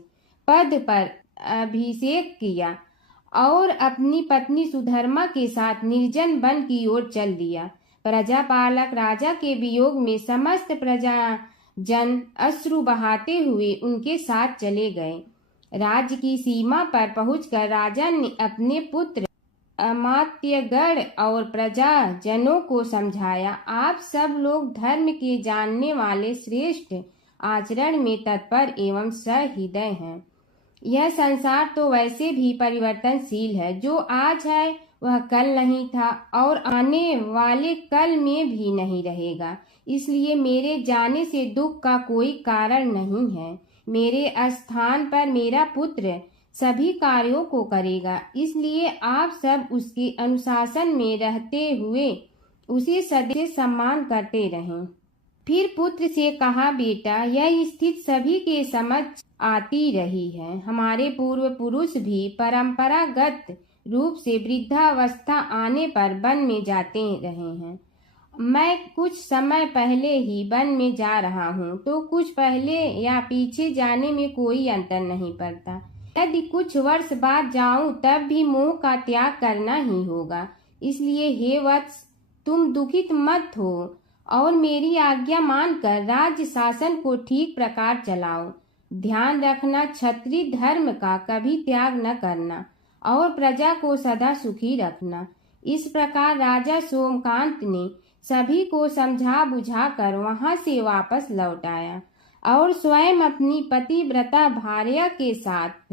पद पर अभिषेक किया और अपनी पत्नी सुधर्मा के साथ निर्जन वन की ओर चल दिया। प्रजापालक राजा के वियोग में समस्त प्रजा जन अश्रु बहाते हुए उनके साथ चले गए। राज्य की सीमा पर पहुंचकर राजा ने अपने पुत्र अमात्यगण और प्रजा जनों को समझाया, आप सब लोग धर्म के जानने वाले, श्रेष्ठ आचरण में तत्पर एवं सहृदय हैं। यह संसार तो वैसे भी परिवर्तनशील है। जो आज है वह कल नहीं था और आने वाले कल में भी नहीं रहेगा। इसलिए मेरे जाने से दुख का कोई कारण नहीं है। मेरे स्थान पर मेरा पुत्र सभी कार्यों को करेगा। इसलिए आप सब उसके अनुशासन में रहते हुए उसे सदैव सम्मान करते रहें। फिर पुत्र से कहा, बेटा, यह स्थिति सभी के समझ आती रही है। हमारे पूर्व पुरुष भी परंपरागत रूप से वृद्धावस्था आने पर वन में जाते रहे हैं। मैं कुछ समय पहले ही वन में जा रहा हूँ, तो कुछ पहले या पीछे जाने में कोई अंतर नहीं पड़ता। यदि कुछ वर्ष बाद जाऊं तब भी मोह का त्याग करना ही होगा। इसलिए हे वत्स, तुम दुखित मत हो और मेरी आज्ञा मानकर राज्य शासन को ठीक प्रकार चलाओ। ध्यान रखना, क्षत्रिय धर्म का कभी त्याग न करना और प्रजा को सदा सुखी रखना। इस प्रकार राजा सोमकांत ने सभी को समझा बुझाकर वहां से वापस लौट आया और स्वयं अपनी पतिव्रता भार्या के साथ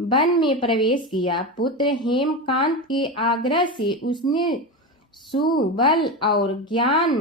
वन में प्रवेश किया। पुत्र हेमकांत के आग्रह से उसने सुबल और ज्ञान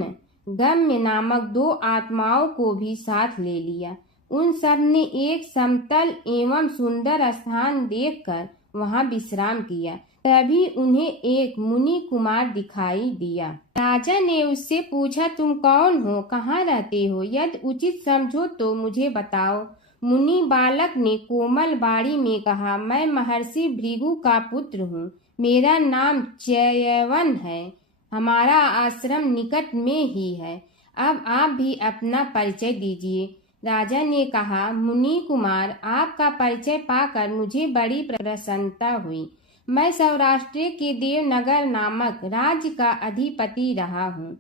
गम्य नामक 2 आत्माओं को भी साथ ले लिया। उन सब ने एक समतल एवं सुंदर स्थान देखकर वहां विश्राम किया। तभी उन्हें एक मुनि कुमार दिखाई दिया। राजा ने उससे पूछा, तुम कौन हो, कहाँ रहते हो? यदि उचित समझो तो मुझे बताओ। मुनि बालक ने कोमल बाणी में कहा, मैं महर्षि भृगु का पुत्र हूँ। मेरा नाम च्यवन है। हमारा आश्रम निकट में ही है। अब आप भी अपना परिचय दीजिए। राजा ने कहा, मुनि कुमार, आपका परिचय पाकर मुझे बड़ी प्रसन्नता हुई। मैं सौराष्ट्र के देवनगर नामक राज्य का अधिपति रहा हूँ।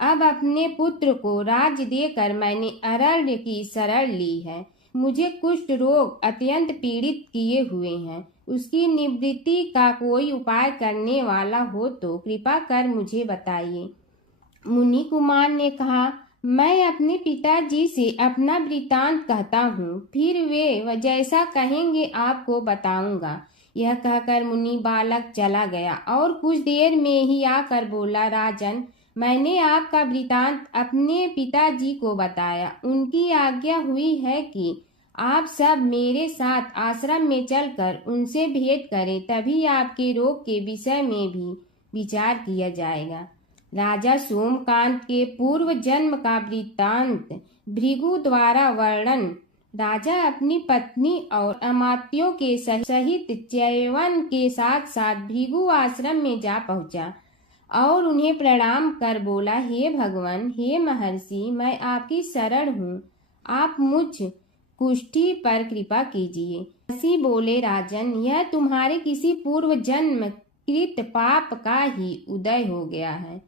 अब अपने पुत्र को राज्य देकर मैंने अरण्य की शरण ली है। मुझे कुष्ठ रोग अत्यंत पीड़ित किए हुए हैं। उसकी निवृत्ति का कोई उपाय करने वाला हो तो कृपा कर मुझे बताइए। मुनि कुमार ने कहा, मैं अपने पिताजी से अपना वृतांत कहता हूँ, फिर वे जैसा कहेंगे आपको बताऊंगा। यह कहकर मुनि बालक चला गया और कुछ देर में ही आकर बोला, राजन, मैंने आपका वृतांत अपने पिताजी को बताया। उनकी आज्ञा हुई है कि आप सब मेरे साथ आश्रम में चलकर उनसे भेंट करें, तभी आपके रोग के विषय में भी विचार किया जाएगा। राजा सोमकांत के पूर्व जन्म का वृत्तांत भृगु द्वारा वर्णन। राजा अपनी पत्नी और अमात्यों के सहित च्यवन के साथ साथ भृगु आश्रम में जा पहुंचा और उन्हें प्रणाम कर बोला, हे भगवान, हे महर्षि, मैं आपकी शरण हूँ, आप मुझ कुष्ठी पर कृपा कीजिए। महर्षि बोले, राजन, यह तुम्हारे किसी पूर्व जन्म कृत पाप का ही उदय हो गया है।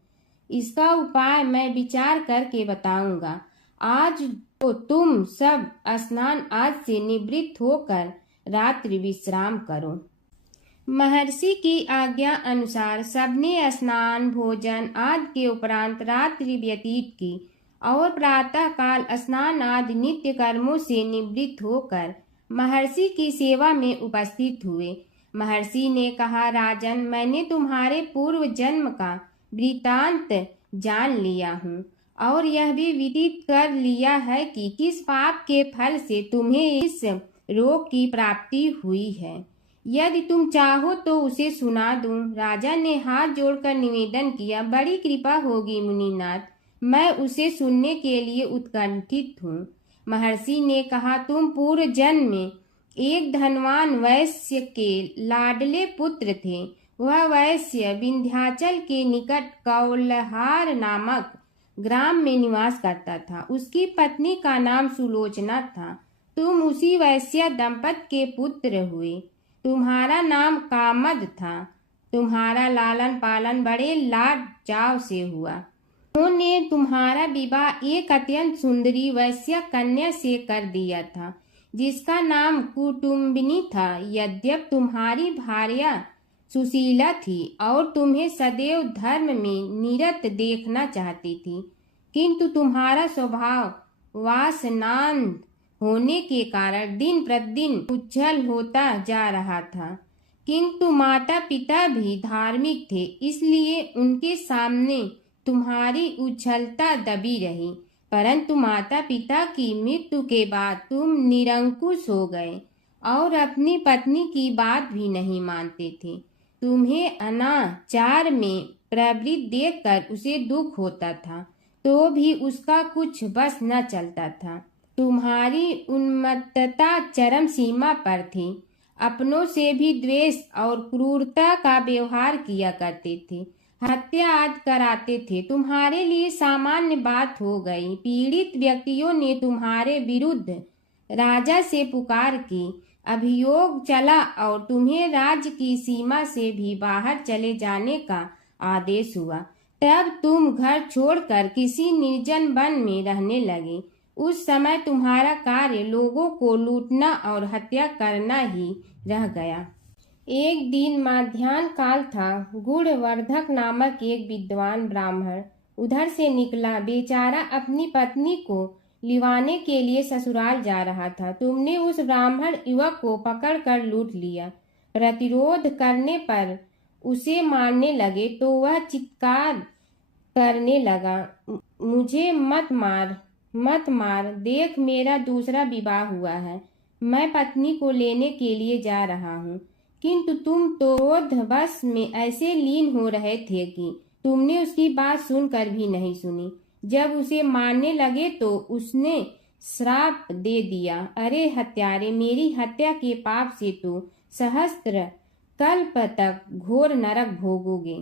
इसका उपाय मैं विचार करके बताऊंगा। आज तो तुम सब स्नान आज से निवृत्त होकर रात्रि विश्राम करो। महर्षि की आज्ञा अनुसार सबने स्नान भोजन आदि के उपरांत रात्रि व्यतीत की और प्रातः काल स्नान आदि नित्य कर्मों से निवृत्त होकर महर्षि की सेवा में उपस्थित हुए। महर्षि ने कहा, राजन, मैंने तुम्हारे पूर्व जन्म का वृतांत जान लिया हूँ और यह भी विदित कर लिया है कि किस पाप के फल से तुम्हें इस रोग की प्राप्ति हुई है। यदि तुम चाहो तो उसे सुना दूं। राजा ने हाथ जोड़कर निवेदन किया, बड़ी कृपा होगी मुनिनाथ, मैं उसे सुनने के लिए उत्कंठित हूँ। महर्षि ने कहा, तुम पूर्व जन्म में एक धनवान वैश्य के लाडले पुत्र थे। वह वैश्य विंध्याचल के निकट कौलहार नामक ग्राम में निवास करता था। उसकी पत्नी का नाम सुलोचना था। तुम उसी वैश्य दंपत के पुत्र हुए। तुम्हारा नाम कामद था। तुम्हारा लालन पालन बड़े लाड चाव से हुआ। उन्होंने तुम्हारा विवाह एक अत्यंत सुंदरी वैश्य कन्या से कर दिया था, जिसका नाम कुटुम्बिनी था। यद्यप तुम्हारी भार्या सुशीला थी और तुम्हें सदैव धर्म में निरत देखना चाहती थी, किंतु तुम्हारा स्वभाव वासनांध होने के कारण दिन प्रतिदिन उज्जवल होता जा रहा था। किंतु माता पिता भी धार्मिक थे, इसलिए उनके सामने तुम्हारी उज्ज्वलता दबी रही। परंतु माता पिता की मृत्यु के बाद तुम निरंकुश हो गए और अपनी पत्नी की बात भी नहीं मानते थे। तुम्हें अनाचार में प्रवृत्त देखकर उसे दुख होता था, तो भी उसका कुछ बस न चलता था। तुम्हारी उन्मत्तता चरम सीमा पर थी। अपनों से भी द्वेष और क्रूरता का व्यवहार किया करते थे। हत्या आदि कराते थे। तुम्हारे लिए सामान्य बात हो गई। पीड़ित व्यक्तियों ने तुम्हारे विरुद्ध राजा से पुकार की। अभियोग चला और तुम्हें राज्य की सीमा से भी बाहर चले जाने का आदेश हुआ। तब तुम घर छोड़कर किसी निर्जन वन में रहने लगे। उस समय तुम्हारा कार्य लोगों को लूटना और हत्या करना ही रह गया। एक दिन माध्याह्न काल था। गुणवर्धक नामक एक विद्वान ब्राह्मण उधर से निकला। बेचारा अपनी पत्नी को लिवाने के लिए ससुराल जा रहा था। तुमने उस ब्राह्मण युवक को पकड़कर लूट लिया। प्रतिरोध करने पर उसे मारने लगे तो वह चित्कार करने लगा, मुझे मत मार, मत मार, देख मेरा दूसरा विवाह हुआ है। मैं पत्नी को लेने के लिए जा रहा हूँ। किंतु तुम तो क्रोधवश में ऐसे लीन हो रहे थे कि तुमने उसकी बात सुनकर भी नहीं सुनी। जब उसे मारने लगे तो उसने श्राप दे दिया, अरे हत्यारे, मेरी हत्या के पाप से तो सहस्त्र कल्प तक घोर नरक भोगोगे।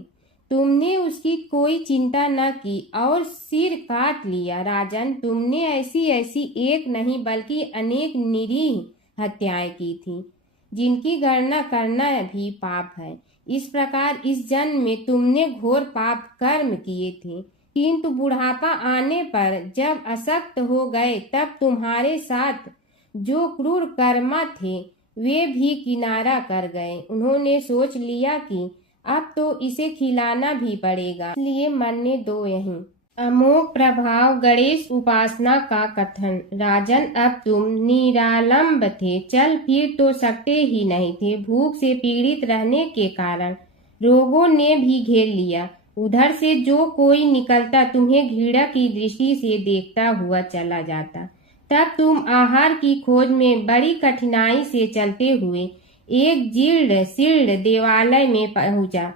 तुमने उसकी कोई चिंता न की और सिर काट लिया। राजन, तुमने ऐसी ऐसी एक नहीं बल्कि अनेक निरीह हत्याएं की थी। जिनकी गणना करना भी पाप है। इस प्रकार इस जन्म में तुमने घोर पाप कर्म किए थे, किंतु बुढ़ापा आने पर जब अशक्त हो गए तब तुम्हारे साथ जो क्रूर कर्मा थे वे भी किनारा कर गए। उन्होंने सोच लिया कि अब तो इसे खिलाना भी पड़ेगा, इसलिए मरने दो यहीं। अमोघ प्रभाव गणेश उपासना का कथन। राजन, अब तुम निरालंब थे, चल फिर तो सकते ही नहीं थे। भूख से पीड़ित रहने के कारण रोगों ने भी घेर लिया। उधर से जो कोई निकलता तुम्हें घृणा की दृष्टि से देखता हुआ चला जाता। तब तुम आहार की खोज में बड़ी कठिनाई से चलते हुए एक जीर्ण शीर्ण देवालय में पहुंचा।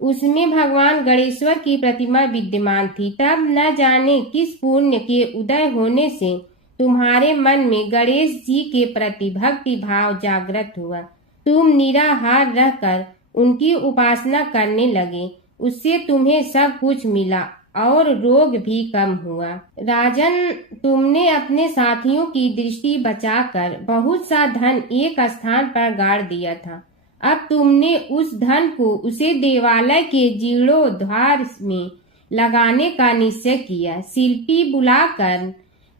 उसमें भगवान गणेश्वर की प्रतिमा विद्यमान थी। तब न जाने किस पुण्य के उदय होने से तुम्हारे मन में गणेश जी के प्रति भक्ति भाव जागृत हुआ। तुम निराहार रहकर उनकी उपासना करने लगे। उससे तुम्हें सब कुछ मिला और रोग भी कम हुआ। राजन, तुमने अपने साथियों की दृष्टि बचाकर बहुत सा धन एक स्थान पर गाड़ दिया था। अब तुमने उस धन को उसे देवालय के जीर्णोद्धार में लगाने का निश्चय किया। शिल्पी बुलाकर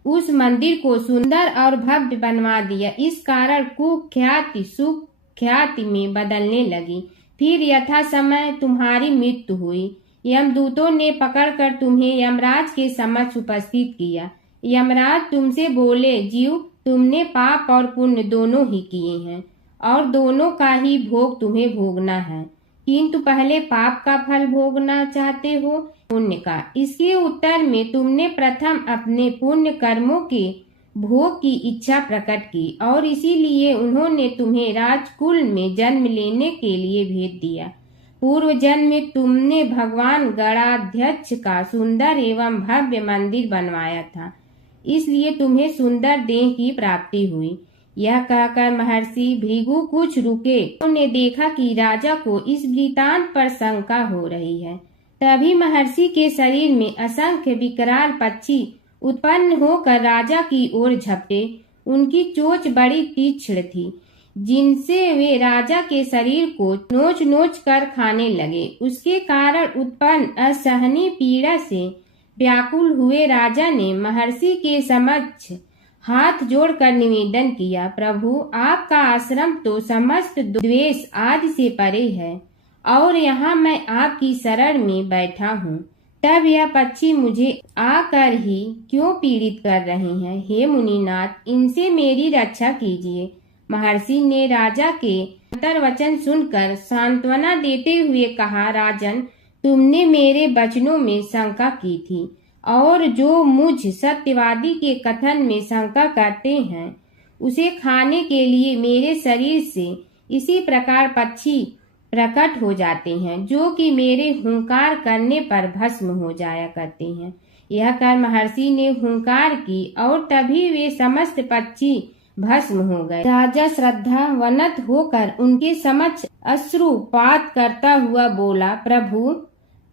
उस मंदिर को सुंदर और भव्य बनवा दिया। इस कारण कुख्याति सुख्याति में बदलने लगी। फिर यथा समय तुम्हारी मृत्यु हुई। यमदूतों ने पकड़कर तुम्हें यमराज के समक्ष उपस्थित किया। यमराज तुमसे बोले, जीव, तुमने पाप और पुण्य दोनों ही किए हैं और दोनों का ही भोग तुम्हें भोगना है, किंतु पहले पाप का फल भोगना चाहते हो पुण्य का। इसके उत्तर में तुमने प्रथम अपने पुण्य कर्मों के भोग की इच्छा प्रकट की और इसीलिए उन्होंने तुम्हें राजकुल में जन्म लेने के लिए भेज दिया। पूर्व जन्म में तुमने भगवान गणाध्यक्ष का सुंदर एवं भव्य मंदिर बनवाया था, इसलिए तुम्हें सुंदर देह की प्राप्ति हुई। यह कहकर महर्षि भृगु कुछ रुके। उन्होंने देखा कि राजा को इस वृतांत पर शंका हो रही है। तभी महर्षि के शरीर में असंख्य विकराल पक्षी उत्पन्न होकर राजा की ओर झपटे। उनकी चोंच बड़ी तीक्ष्ण थी, जिनसे वे राजा के शरीर को नोच नोच कर खाने लगे। उसके कारण उत्पन्न असहनीय पीड़ा से व्याकुल हुए राजा ने महर्षि के समक्ष हाथ जोड़कर निवेदन किया, प्रभु, आपका आश्रम तो समस्त द्वेष आदि से परे है और यहाँ मैं आपकी शरण में बैठा हूँ। तब यह पक्षी मुझे आकर ही क्यों पीड़ित कर रहे हैं? हे मुनिनाथ, इनसे मेरी रक्षा कीजिए। महर्षि ने राजा के अंतर्वचन सुनकर सांत्वना देते हुए कहा, राजन, तुमने मेरे वचनों में शंका की थी और जो मुझ सत्यवादी के कथन में शंका करते हैं उसे खाने के लिए मेरे शरीर से इसी प्रकार पक्षी प्रकट हो जाते हैं, जो कि मेरे हुंकार करने पर भस्म हो जाया करते हैं। यह कर महर्षि ने हुंकार की और तभी वे समस्त पक्षी भस्म हो गए। राजा श्रद्धावनत होकर उनके समक्ष अश्रुपात करता हुआ बोला, प्रभु,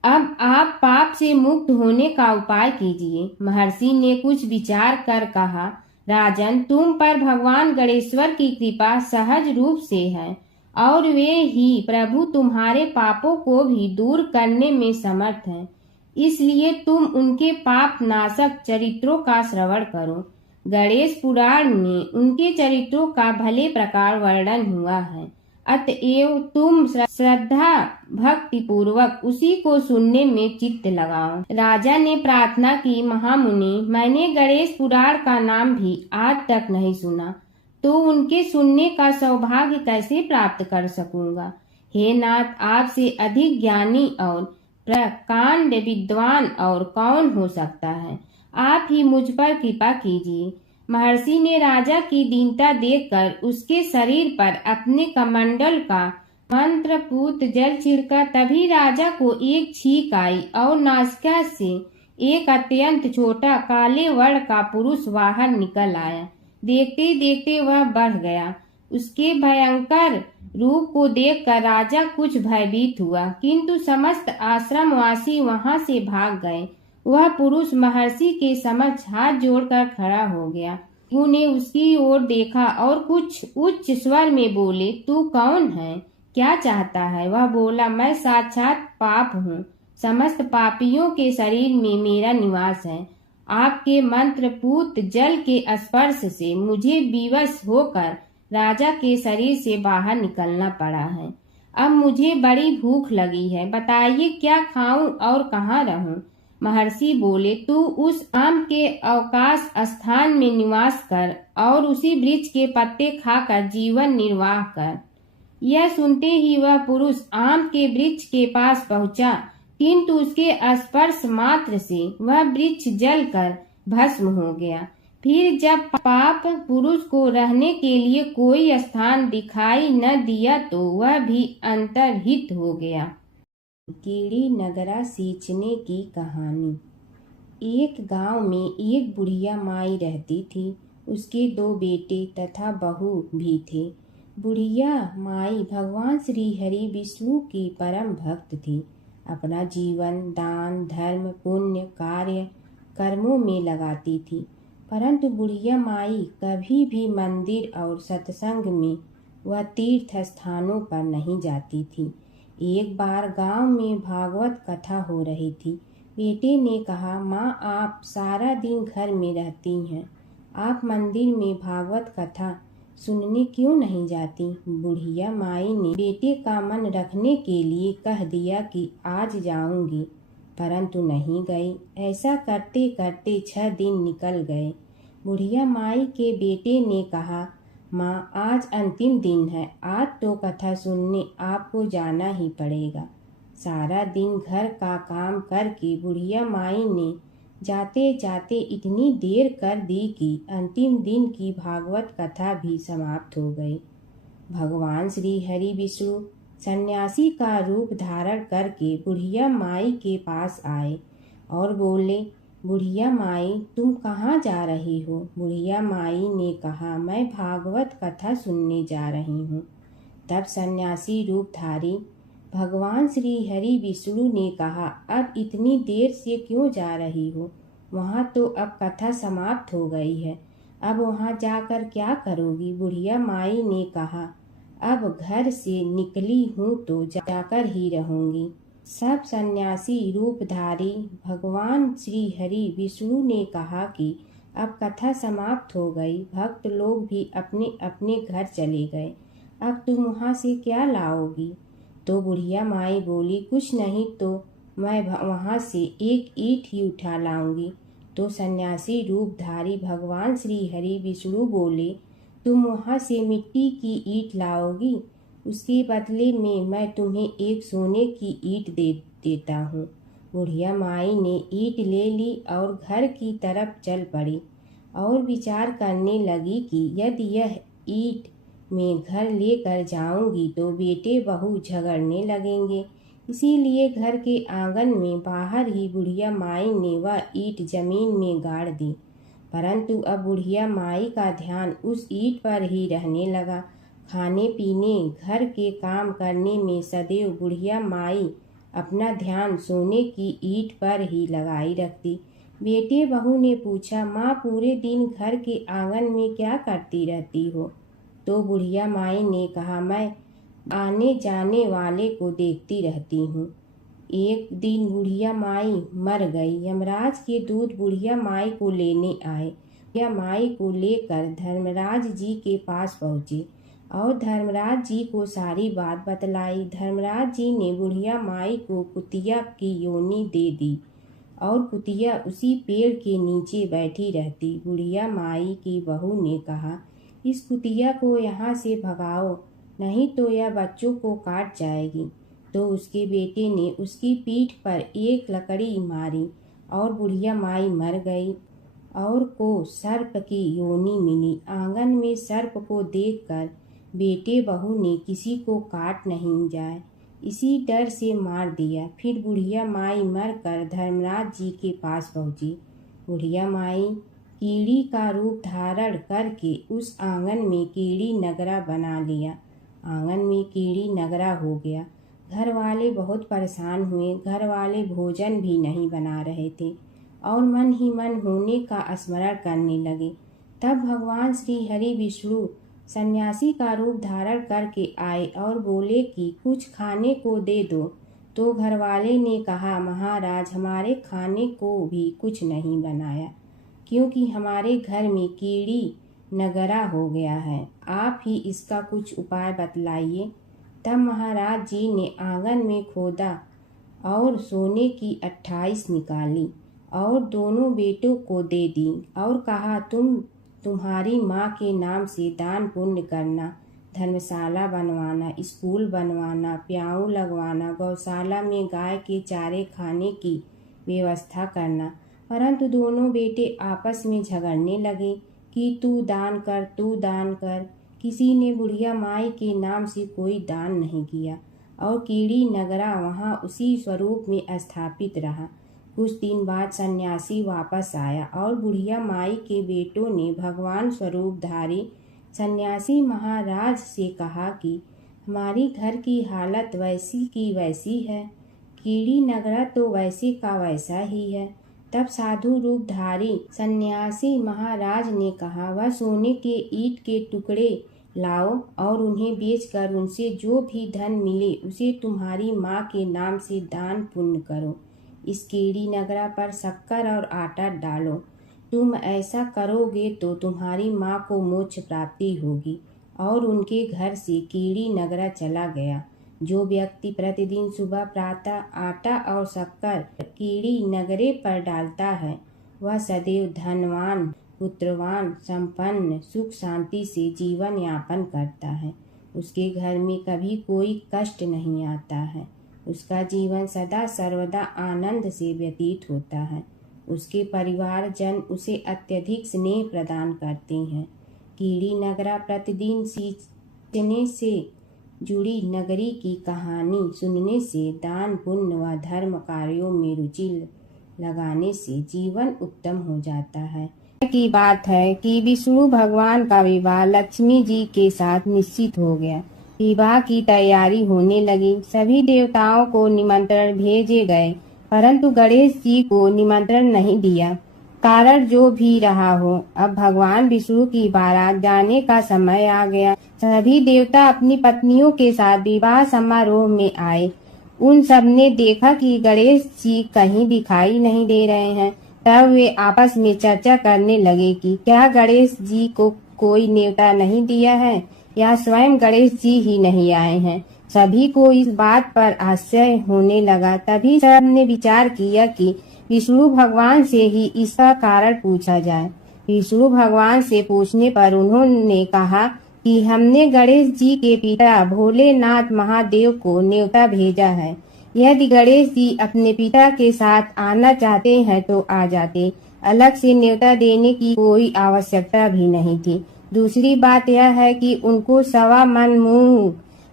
अब आप पाप से मुक्त होने का उपाय कीजिए। महर्षि ने कुछ विचार कर कहा, राजन, तुम पर भगवान गणेश्वर की कृपा सहज रूप से है और वे ही प्रभु तुम्हारे पापों को भी दूर करने में समर्थ हैं। इसलिए तुम उनके पाप नाशक चरित्रों का श्रवण करो। गणेश पुराण में उनके चरित्रों का भले प्रकार वर्णन हुआ है, अतएव तुम श्रद्धा भक्ति पूर्वक उसी को सुनने में चित्त लगाओ। राजा ने प्रार्थना की, महामुनि, मैंने गणेश पुराण का नाम भी आज तक नहीं सुना, तो उनके सुनने का सौभाग्य कैसे प्राप्त कर सकूंगा? हे नाथ, आपसे अधिक ज्ञानी और प्रकांड विद्वान और कौन हो सकता है? आप ही मुझ पर कृपा कीजिए। महर्षि ने राजा की दीनता देखकर उसके शरीर पर अपने कमंडल का मंत्रपूत जल छिड़का। तभी राजा को एक छींक आई और नासिका से एक अत्यंत छोटा काले वर्ण का पुरुष बाहर निकल आया। देखते देखते वह बढ़ गया। उसके भयंकर रूप को देखकर राजा कुछ भयभीत हुआ, किंतु समस्त आश्रमवासी वहां से भाग गए। वह पुरुष महर्षि के समक्ष हाथ जोड़कर खड़ा हो गया ने उसकी ओर देखा और कुछ उच्च स्वर में बोले, तू कौन है, क्या चाहता है? वह बोला, मैं साक्षात पाप हूँ, समस्त पापियों के शरीर में मेरा निवास है। आपके मंत्रपूत जल के स्पर्श से मुझे विवश होकर राजा के शरीर से बाहर निकलना पड़ा है। अब मुझे बड़ी भूख लगी है, बताइए क्या खाऊं और कहाँ रहूं? महर्षि बोले, तू उस आम के अवकाश स्थान में निवास कर और उसी वृक्ष के पत्ते खाकर जीवन निर्वाह कर। यह सुनते ही वह पुरुष आम के वृक्ष के पास पहुंचा, किंतु उसके स्पर्श मात्र से वह वृक्ष जलकर भस्म हो गया। फिर जब पाप पुरुष को रहने के लिए कोई स्थान दिखाई न दिया तो वह भी अंतर्हित हो गया। कीड़ी नगरा सींचने की कहानी। एक गांव में एक बुढ़िया माई रहती थी। उसके 2 बेटे तथा बहू भी थे। बुढ़िया माई भगवान श्री हरि विष्णु की परम भक्त थी। अपना जीवन दान धर्म पुण्य कार्य कर्मों में लगाती थी, परंतु बुढ़िया माई कभी भी मंदिर और सत्संग में व तीर्थ स्थानों पर नहीं जाती थी। एक बार गांव में भागवत कथा हो रही थी। बेटे ने कहा, माँ आप सारा दिन घर में रहती हैं, आप मंदिर में भागवत कथा सुनने क्यों नहीं जाती? बुढ़िया माई ने बेटे का मन रखने के लिए कह दिया कि आज जाऊंगी, परंतु नहीं गई। ऐसा करते करते 6 दिन निकल गए। बुढ़िया माई के बेटे ने कहा, माँ आज अंतिम दिन है, आज तो कथा सुनने आपको जाना ही पड़ेगा। सारा दिन घर का काम करके बुढ़िया माई ने जाते जाते इतनी देर कर दी कि अंतिम दिन की भागवत कथा भी समाप्त हो गई। भगवान श्री हरि विष्णु सन्यासी का रूप धारण करके बुढ़िया माई के पास आए और बोले, बुढ़िया माई तुम कहाँ जा रही हो? बुढ़िया माई ने कहा, मैं भागवत कथा सुनने जा रही हूँ। तब सन्यासी रूपधारी भगवान श्री हरि विष्णु ने कहा, अब इतनी देर से क्यों जा रही हो? वहाँ तो अब कथा समाप्त हो गई है, अब वहाँ जाकर क्या करोगी? बुढ़िया माई ने कहा, अब घर से निकली हूँ तो जाकर ही रहूंगी। सब सन्यासी रूपधारी भगवान श्री हरि विष्णु ने कहा कि अब कथा समाप्त हो गई, भक्त लोग भी अपने अपने घर चले गए, अब तुम वहाँ से क्या लाओगी? तो बुढ़िया माई बोली, कुछ नहीं तो मैं वहाँ से एक ईंट ही उठा लाऊंगी। तो सन्यासी रूपधारी भगवान श्री हरि विष्णु बोले, तुम वहाँ से मिट्टी की ईंट लाओगी, उसके बदले में मैं तुम्हें एक सोने की ईंट दे देता हूँ। बुढ़िया माई ने ईंट ले ली और घर की तरफ चल पड़ी और विचार करने लगी कि यदि यह ईंट मैं घर लेकर जाऊंगी तो बेटे बहू झगड़ने लगेंगे। इसीलिए घर के आंगन में बाहर ही बुढ़िया माई ने वह ईंट जमीन में गाड़ दी। परंतु अब बुढ़िया माई का ध्यान उस ईंट पर ही रहने लगा। खाने पीने घर के काम करने में सदैव बुढ़िया माई अपना ध्यान सोने की ईंट पर ही लगाई रखती। बेटे बहू ने पूछा, माँ पूरे दिन घर के आंगन में क्या करती रहती हो? तो बुढ़िया माई ने कहा, मैं आने जाने वाले को देखती रहती हूँ। एक दिन बुढ़िया माई मर गई। यमराज के दूत बुढ़िया माई को लेने आए। बुढ़िया माई को लेकर धर्मराज जी के पास पहुँचे और धर्मराज जी को सारी बात बतलाई। धर्मराज जी ने बुढ़िया माई को कुतिया की योनि दे दी और कुतिया उसी पेड़ के नीचे बैठी रहती। बुढ़िया माई की बहू ने कहा, इस कुतिया को यहाँ से भगाओ, नहीं तो यह बच्चों को काट जाएगी। तो उसके बेटे ने उसकी पीठ पर एक लकड़ी मारी और बुढ़िया माई मर गई और को सर्प की योनि मिली। आंगन में सर्प को देखकर बेटे बहू ने किसी को काट नहीं जाए इसी डर से मार दिया। फिर बुढ़िया माई मरकर धर्मराज जी के पास पहुंची। बुढ़िया माई कीड़ी का रूप धारण करके उस आंगन में कीड़ी नगरा बना लिया। आंगन में कीड़ी नगरा हो गया। घर वाले बहुत परेशान हुए। घर वाले भोजन भी नहीं बना रहे थे और मन ही मन होने का स्मरण करने लगे। तब भगवान श्री हरि विष्णु सन्यासी का रूप धारण करके आए और बोले कि कुछ खाने को दे दो। तो घरवाले ने कहा, महाराज, हमारे खाने को भी कुछ नहीं बनाया, क्योंकि हमारे घर में कीड़ी नगरा हो गया है। आप ही इसका कुछ उपाय बतलाइए। तब महाराज जी ने आंगन में खोदा और सोने की 28 निकाली और दोनों बेटों को दे दी और कहा, तुम्हारी माँ के नाम से दान पुण्य करना, धर्मशाला बनवाना, स्कूल बनवाना, प्याऊ लगवाना, गौशाला में गाय के चारे खाने की व्यवस्था करना। परंतु दोनों बेटे आपस में झगड़ने लगे कि तू दान कर, तू दान कर। किसी ने बुढ़िया माई के नाम से कोई दान नहीं किया और कीड़ी नगरा वहाँ उसी स्वरूप में स्थापित रहा। कुछ दिन बाद सन्यासी वापस आया और बुढ़िया माई के बेटों ने भगवान स्वरूपधारी सन्यासी महाराज से कहा कि हमारी घर की हालत वैसी की वैसी है, कीड़ी नगरा तो वैसे का वैसा ही है। तब साधु रूपधारी सन्यासी महाराज ने कहा, वह सोने के ईंट के टुकड़े लाओ और उन्हें बेचकर उनसे जो भी धन मिले उसे तुम्हारी माँ के नाम से दान पुण्य करो। इस कीड़ी नगरा पर शक्कर और आटा डालो। तुम ऐसा करोगे तो तुम्हारी माँ को मोक्ष प्राप्ति होगी। और उनके घर से कीड़ी नगरा चला गया। जो व्यक्ति प्रतिदिन सुबह प्रातः आटा और शक्कर कीड़ी नगरे पर डालता है, वह सदैव धनवान, पुत्रवान, संपन्न, सुख शांति से जीवन यापन करता है। उसके घर में कभी कोई कष्ट नहीं आता है। उसका जीवन सदा सर्वदा आनंद से व्यतीत होता है। उसके परिवारजन उसे अत्यधिक स्नेह प्रदान करते हैं। कीड़ी नगरा प्रतिदिन सींचने से जुड़ी नगरी की कहानी सुनने से, दान पुण्य व धर्म कार्यों में रुचि लगाने से जीवन उत्तम हो जाता है। की बात है कि विष्णु भगवान का विवाह लक्ष्मी जी के साथ निश्चित हो गया। विवाह की तैयारी होने लगी। सभी देवताओं को निमंत्रण भेजे गए, परंतु गणेश जी को निमंत्रण नहीं दिया। कारण जो भी रहा हो, अब भगवान विष्णु की बारात जाने का समय आ गया। सभी देवता अपनी पत्नियों के साथ विवाह समारोह में आए। उन सब ने देखा कि गणेश जी कहीं दिखाई नहीं दे रहे हैं। तब वे आपस में चर्चा करने लगे कि क्या गणेश जी को कोई न्योता नहीं दिया है या स्वयं गणेश जी ही नहीं आए हैं। सभी को इस बात पर आश्चर्य होने लगा। तभी सब ने विचार किया कि विष्णु भगवान से ही इसका कारण पूछा जाए। विष्णु भगवान से पूछने पर उन्होंने कहा कि हमने गणेश जी के पिता भोलेनाथ महादेव को न्योता भेजा है। यदि गणेश जी अपने पिता के साथ आना चाहते हैं तो आ जाते। अलग से न्योता देने की कोई आवश्यकता भी नहीं थी। दूसरी बात यह है कि उनको 1.25 मन मूंग,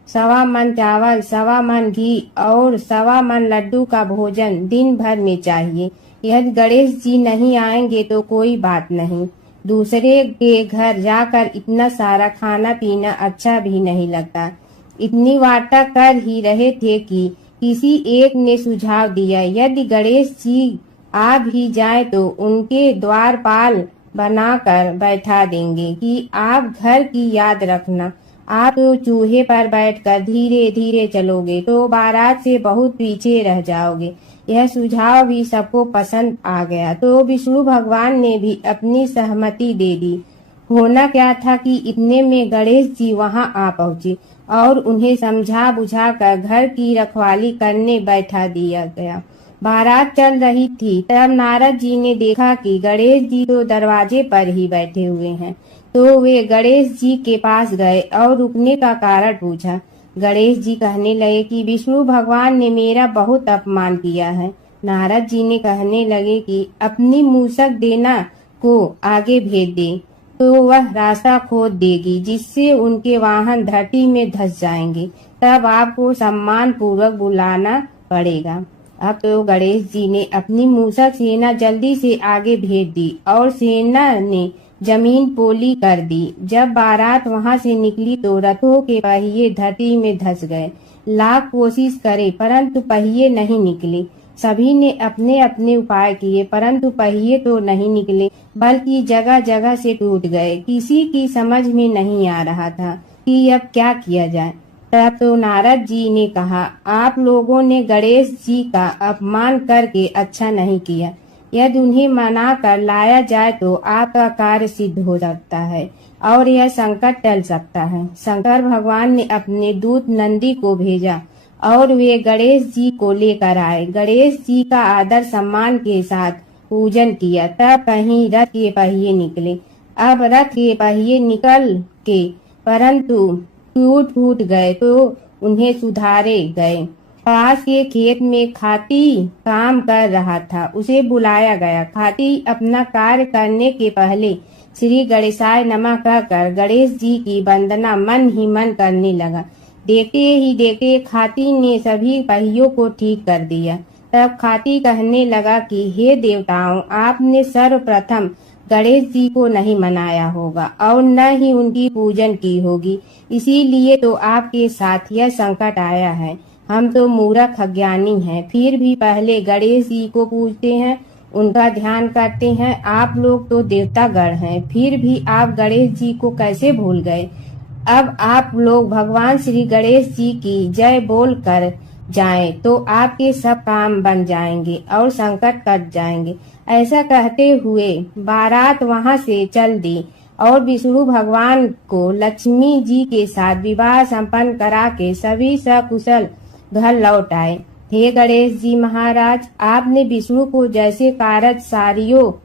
1.25 मन चावल, 1.25 मन घी और 1.25 मन लड्डू का भोजन दिन भर में चाहिए। यदि गणेश जी नहीं आएंगे तो कोई बात नहीं। दूसरे के घर जाकर इतना सारा खाना पीना अच्छा भी नहीं लगता। इतनी वार्ता कर ही रहे थे कि किसी एक ने सुझाव दिया, यदि गणेश जी आ भी जाए तो उनके द्वारपाल बनाकर बैठा देंगे कि आप घर की याद रखना। आप तो चूहे पर बैठकर धीरे धीरे चलोगे तो बारात से बहुत पीछे रह जाओगे। यह सुझाव भी सबको पसंद आ गया तो विष्णु भगवान ने भी अपनी सहमति दे दी। होना क्या था कि इतने में गणेश जी वहां आ पहुंचे और उन्हें समझा बुझा कर घर की रखवाली करने बैठा दिया गया। बारात चल रही थी, तब नारद जी ने देखा कि गणेश जी तो दरवाजे पर ही बैठे हुए हैं। तो वे गणेश जी के पास गए और रुकने का कारण पूछा। गणेश जी कहने लगे कि विष्णु भगवान ने मेरा बहुत अपमान किया है। नारद जी ने कहने लगे कि अपनी मूसक देना को आगे भेज दे तो वह रास्ता खोद देगी, जिससे उनके वाहन धरती में धंस जाएंगे। तब आपको सम्मान पूर्वक बुलाना पड़ेगा। अब तो गणेश जी ने अपनी मूसक सेना जल्दी से आगे भेज दी और सेना ने जमीन पोली कर दी। जब बारात वहां से निकली तो रथों के पहिए धरती में धंस गए। लाख कोशिश करे परंतु पहिए नहीं निकले। सभी ने अपने अपने उपाय किए, परंतु पहिए तो नहीं निकले, बल्कि जगह जगह से टूट गए। किसी की समझ में नहीं आ रहा था कि अब क्या किया जाए। तब तो नारद जी ने कहा, आप लोगों ने गणेश जी का अपमान करके अच्छा नहीं किया। यदि उन्हें मना कर लाया जाए तो आपका कार्य सिद्ध हो सकता है और यह संकट टल सकता है। शंकर भगवान ने अपने दूत नंदी को भेजा और वे गणेश जी को लेकर आए। गणेश जी का आदर सम्मान के साथ पूजन किया। तब कहीं रथ के पहिए निकले। अब रथ के पहिए निकल के परंतु टूट फूट गए तो उन्हें सुधारे गए। पास के खेत में खाती काम कर रहा था, उसे बुलाया गया। खाती अपना कार्य करने के पहले श्री गणेशाय नमः कहकर गणेश जी की वंदना मन ही मन करने लगा। देखते ही देखते खाती ने सभी पहियों को ठीक कर दिया। तब खाती कहने लगा कि हे देवताओं, आपने सर्वप्रथम गणेश जी को नहीं मनाया होगा और न ही उनकी पूजन की होगी, इसीलिए तो आपके साथ यह संकट आया है। हम तो मूर्ख अज्ञानी हैं, फिर भी पहले गणेश जी को पूजते हैं, उनका ध्यान करते हैं। आप लोग तो देवतागण हैं, फिर भी आप गणेश जी को कैसे भूल गए। अब आप लोग भगवान श्री गणेश जी की जय बोल कर जाएं तो आपके सब काम बन जाएंगे और संकट कट जाएंगे। ऐसा कहते हुए बारात वहां से चल दी और विष्णु भगवान को लक्ष्मी जी के साथ विवाह संपन्न करा के सभी सकुशल घर लौट आए। हे गणेश जी महाराज, आपने विष्णु को जैसे कारज सारियो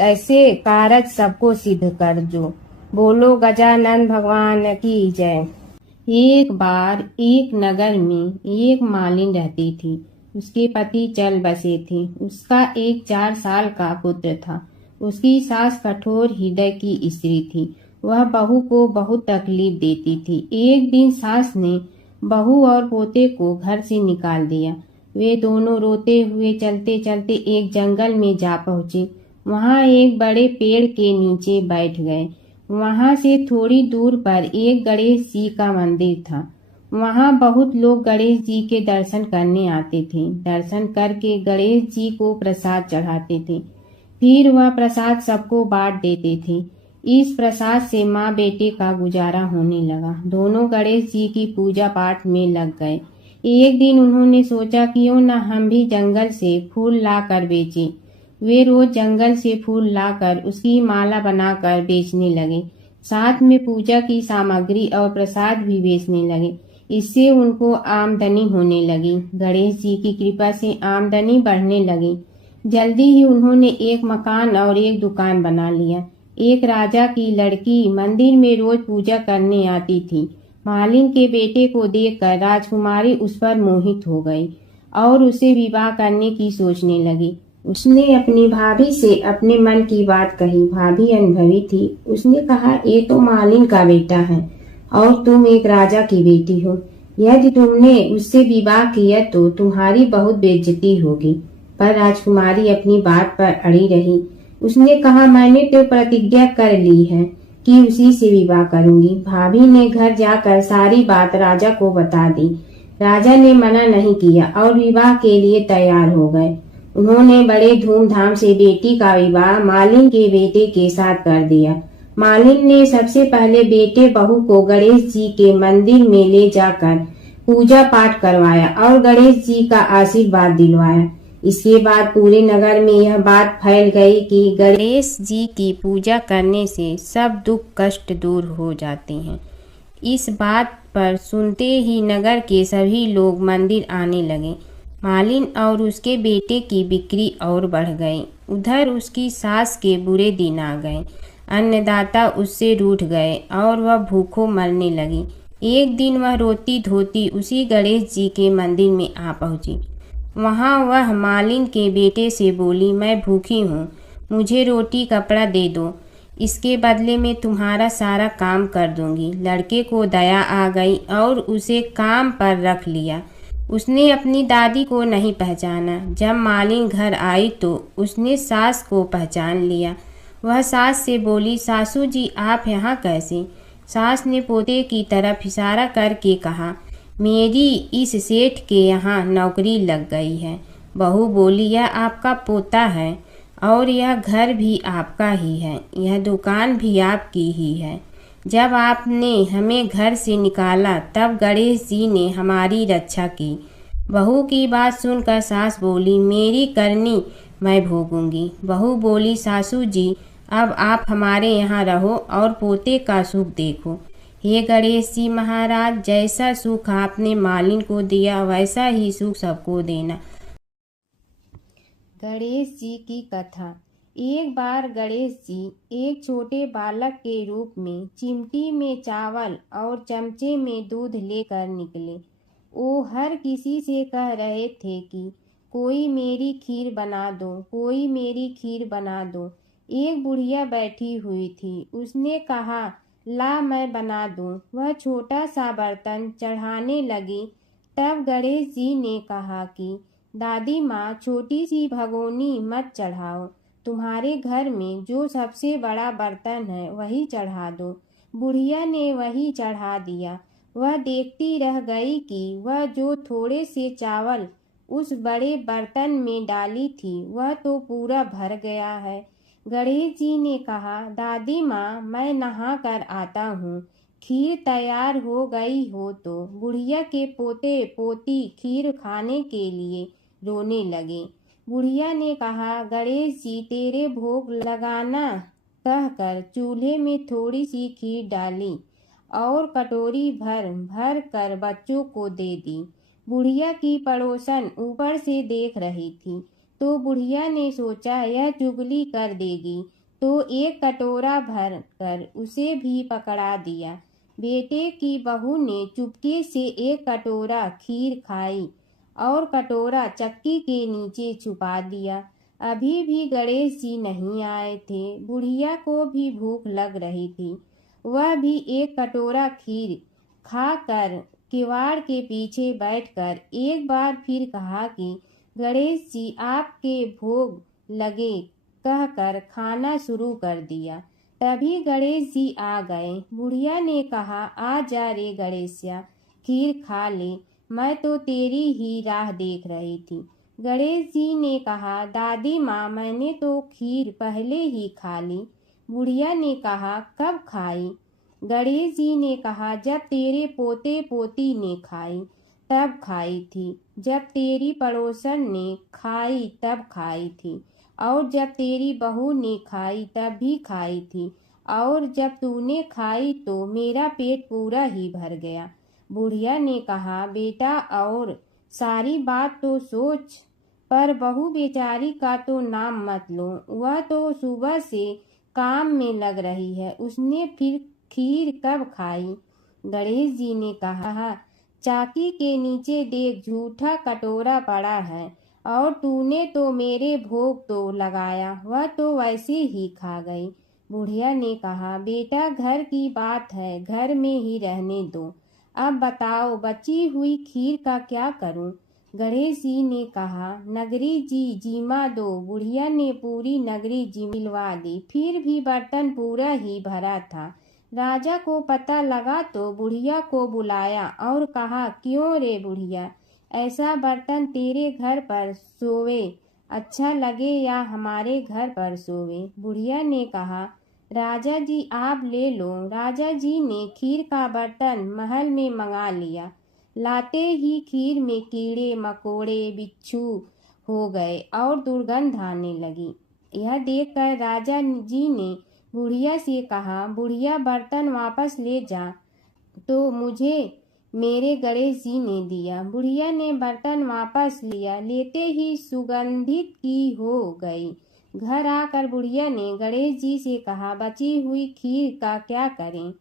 ऐसे कारज सबको सिद्ध कर जो। बोलो गजानन भगवान की जय। एक बार एक नगर में एक मालिन रहती थी। उसके पति चल बसे थे। उसका एक 4 साल का पुत्र था। उसकी सास कठोर हृदय की स्त्री थी। वह बहू को बहुत तकलीफ देती थी। एक दिन सास ने बहू और पोते को घर से निकाल दिया। वे दोनों रोते हुए चलते चलते एक जंगल में जा पहुंचे। वहां एक बड़े पेड़ के नीचे बैठ गए। वहां से थोड़ी दूर पर एक गणेश जी का मंदिर था। वहां बहुत लोग गणेश जी के दर्शन करने आते थे। दर्शन करके गणेश जी को प्रसाद चढ़ाते थे। फिर वह प्रसाद सबको बांट देते थे। इस प्रसाद से माँ बेटे का गुजारा होने लगा। दोनों गणेश जी की पूजा पाठ में लग गए। एक दिन उन्होंने सोचा क्यों न हम भी जंगल से फूल लाकर बेचें। वे रोज जंगल से फूल लाकर उसकी माला बनाकर बेचने लगे। साथ में पूजा की सामग्री और प्रसाद भी बेचने लगे। इससे उनको आमदनी होने लगी। गणेश जी की कृपा से आमदनी बढ़ने लगी। जल्दी ही उन्होंने एक मकान और एक दुकान बना लिया। एक राजा की लड़की मंदिर में रोज पूजा करने आती थी। मालिन के बेटे को देखकर राजकुमारी उस पर मोहित हो गई और उसे विवाह करने की सोचने लगी। उसने अपनी भाभी से अपने मन की बात कही। भाभी अनुभवी थी। उसने कहा, ये तो मालिन का बेटा है और तुम एक राजा की बेटी हो। यदि तुमने उससे विवाह किया तो तुम्हारी बहुत बेइज्जती होगी। पर राजकुमारी अपनी बात पर अड़ी रही। उसने कहा, मैंने तो प्रतिज्ञा कर ली है कि उसी से विवाह करूंगी। भाभी ने घर जाकर सारी बात राजा को बता दी। राजा ने मना नहीं किया और विवाह के लिए तैयार हो गए। उन्होंने बड़े धूमधाम से बेटी का विवाह मालिन के बेटे के साथ कर दिया। मालिन ने सबसे पहले बेटे बहू को गणेश जी के मंदिर में ले जाकर पूजा पाठ करवाया और गणेश जी का आशीर्वाद दिलवाया। इसके बाद पूरे नगर में यह बात फैल गई कि गणेश जी की पूजा करने से सब दुख कष्ट दूर हो जाते हैं। इस बात पर सुनते ही नगर के सभी लोग मंदिर आने लगे। मालिन और उसके बेटे की बिक्री और बढ़ गई। उधर उसकी सास के बुरे दिन आ गए। अन्नदाता उससे रूठ गए और वह भूखों मरने लगी। एक दिन वह रोती धोती उसी गणेश जी के मंदिर में आ पहुंची। वहां वह मालिन के बेटे से बोली, मैं भूखी हूँ, मुझे रोटी कपड़ा दे दो, इसके बदले में तुम्हारा सारा काम कर दूंगी। लड़के को दया आ गई और उसे काम पर रख लिया। उसने अपनी दादी को नहीं पहचाना। जब मालिन घर आई तो उसने सास को पहचान लिया। वह सास से बोली, सासू जी आप यहाँ कैसे? सास ने पोते की तरफ इशारा करके कहा, मेरी इस सेठ के यहाँ नौकरी लग गई है। बहू बोली, यह आपका पोता है और यह घर भी आपका ही है, यह दुकान भी आपकी ही है। जब आपने हमें घर से निकाला तब गणेश जी ने हमारी रक्षा की। बहू की बात सुनकर सास बोली, मेरी करनी मैं भोगूंगी। बहू बोली, सासू जी अब आप हमारे यहाँ रहो और पोते का सुख देखो। हे गणेश जी महाराज, जैसा सुख आपने मालिन को दिया वैसा ही सुख सबको देना। गणेश जी की कथा। एक बार गणेश जी एक छोटे बालक के रूप में चिमटी में चावल और चमचे में दूध लेकर निकले। वो हर किसी से कह रहे थे कि कोई मेरी खीर बना दो, कोई मेरी खीर बना दो। एक बुढ़िया बैठी हुई थी, उसने कहा, ला मैं बना दूं। वह छोटा सा बर्तन चढ़ाने लगी। तब गणेश जी ने कहा कि दादी माँ, छोटी सी भगोनी मत चढ़ाओ, तुम्हारे घर में जो सबसे बड़ा बर्तन है वही चढ़ा दो। बुढ़िया ने वही चढ़ा दिया। वह देखती रह गई कि वह जो थोड़े से चावल उस बड़े बर्तन में डाली थी वह तो पूरा भर गया है। गणेश जी ने कहा, दादी माँ, मैं नहा कर आता हूँ, खीर तैयार हो गई हो तो। बुढ़िया के पोते पोती खीर खाने के लिए रोने लगे। बुढ़िया ने कहा, गणेश जी तेरे भोग लगाना कहकर चूल्हे में थोड़ी सी खीर डाली और कटोरी भर भर कर बच्चों को दे दी। बुढ़िया की पड़ोसन ऊपर से देख रही थी तो बुढ़िया ने सोचा यह चुगली कर देगी, तो एक कटोरा भर कर उसे भी पकड़ा दिया। बेटे की बहू ने चुपके से एक कटोरा खीर खाई और कटोरा चक्की के नीचे छुपा दिया। अभी भी गणेश जी नहीं आए थे। बुढ़िया को भी भूख लग रही थी। वह भी एक कटोरा खीर खाकर किवाड़ के पीछे बैठकर एक बार फिर कहा कि गणेश जी आपके भोग लगे कहकर खाना शुरू कर दिया। तभी गणेश जी आ गए। बुढ़िया ने कहा, आ जा रे गणेशिया, खीर खा ले, मैं तो तेरी ही राह देख रही थी। गणेश जी ने कहा, दादी माँ, मैंने तो खीर पहले ही खा ली। बुढ़िया ने कहा, कब खाई? गणेश जी ने कहा, जब तेरे पोते पोती ने खाई तब खाई थी, जब तेरी पड़ोसन ने खाई तब खाई थी, और जब तेरी बहू ने खाई तब भी खाई थी, और जब तूने खाई तो मेरा पेट पूरा ही भर गया। बुढ़िया ने कहा, बेटा और सारी बात तो सोच, पर बहू बेचारी का तो नाम मत लो। वह तो सुबह से काम में लग रही है, उसने फिर खीर कब खाई? गणेश जी ने कहा, चाकी के नीचे देख, झूठा कटोरा पड़ा है, और तूने तो मेरे भोग तो लगाया, वह तो वैसे ही खा गई। बुढ़िया ने कहा, बेटा घर की बात है, घर में ही रहने दो। अब बताओ बची हुई खीर का क्या करूं? गणेश जी ने कहा, नगरी जी जिमा दो। बुढ़िया ने पूरी नगरी जिलवा दी, फिर भी बर्तन पूरा ही भरा था। राजा को पता लगा तो बुढ़िया को बुलाया और कहा, क्यों रे बुढ़िया, ऐसा बर्तन तेरे घर पर सोवे अच्छा लगे या हमारे घर पर सोवे? बुढ़िया ने कहा, राजा जी आप ले लो। राजा जी ने खीर का बर्तन महल में मंगा लिया। लाते ही खीर में कीड़े मकोड़े बिच्छू हो गए और दुर्गंध आने लगी। यह देखकर राजा जी ने बुढ़िया से कहा, बुढ़िया बर्तन वापस ले जा, तो मुझे मेरे गणेश जी ने दिया। बुढ़िया ने बर्तन वापस लिया, लेते ही सुगंधित की हो गई। घर आकर बुढ़िया ने गणेश जी से कहा, बची हुई खीर का क्या करें?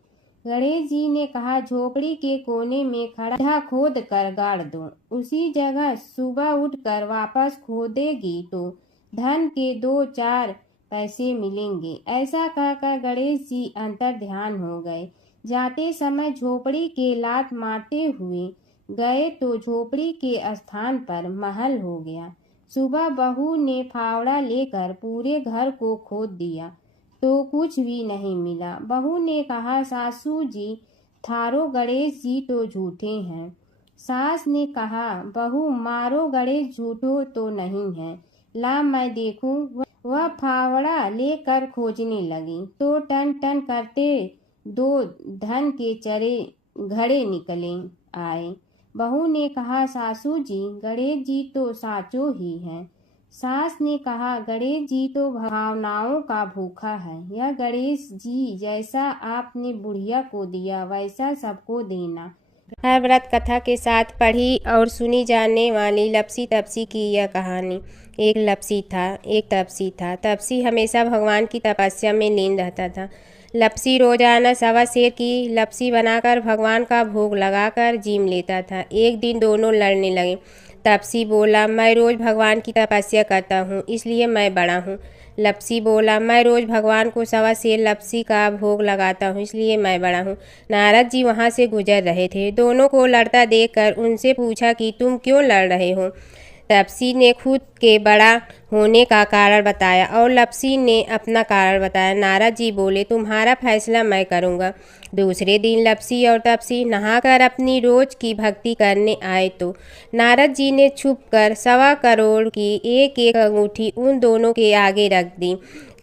गणेश जी ने कहा, झोपड़ी के कोने में खड्डा खोद कर गाड़ दो, उसी जगह सुबह उठकर वापस खोदेगी तो धन के 2-4 पैसे मिलेंगे। ऐसा कहकर गणेश जी अंतर ध्यान हो गए। जाते समय झोपड़ी के लात मारते हुए गए तो झोपड़ी के स्थान पर महल हो गया। सुबह बहू ने फावड़ा लेकर पूरे घर को खोद दिया तो कुछ भी नहीं मिला। बहू ने कहा, सासू जी थारो गणेश जी तो झूठे हैं। सास ने कहा, बहू मारो गणेश झूठो तो नहीं है, ला मैं देखूं। वह फावड़ा लेकर खोजने लगी तो टन टन करते 2 धन के चरे घड़े निकले आए। बहू ने कहा, सासू जी गणेश जी तो साचो ही है। सास ने कहा, गणेश जी तो भावनाओं का भूखा है। यह गणेश जी जैसा आपने बुढ़िया को दिया वैसा सबको देना। हर व्रत कथा के साथ पढ़ी और सुनी जाने वाली लपसी तपसी की यह कहानी। एक लपसी था, एक तपसी था। तपसी हमेशा भगवान की तपस्या में लीन रहता था। लपसी रोजाना सवा सेर की लपसी बनाकर भगवान का भोग लगाकर जीम लेता था। एक दिन दोनों लड़ने लगे। तपसी बोला, मैं रोज भगवान की तपस्या करता हूँ इसलिए मैं बड़ा हूँ। लपसी बोला, मैं रोज भगवान को सवा सेर लपसी का भोग लगाता हूँ इसलिए मैं बड़ा हूँ। नारद जी वहाँ से गुजर रहे थे। दोनों को लड़ता देखकर उनसे पूछा कि तुम क्यों लड़ रहे हो। तपसी ने खुद के बड़ा होने का कारण बताया और लपसी ने अपना कारण बताया। नारद जी बोले, तुम्हारा फैसला मैं करूँगा। दूसरे दिन लपसी और तपसी नहाकर अपनी रोज की भक्ति करने आए तो नारद जी ने छुपकर 1.25 करोड़ की एक एक अंगूठी उन दोनों के आगे रख दी।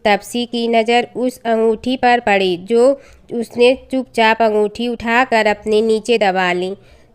तपसी की नज़र उस अंगूठी पर पड़ी जो उसने चुपचाप अंगूठी उठाकर अपने नीचे दबा ली।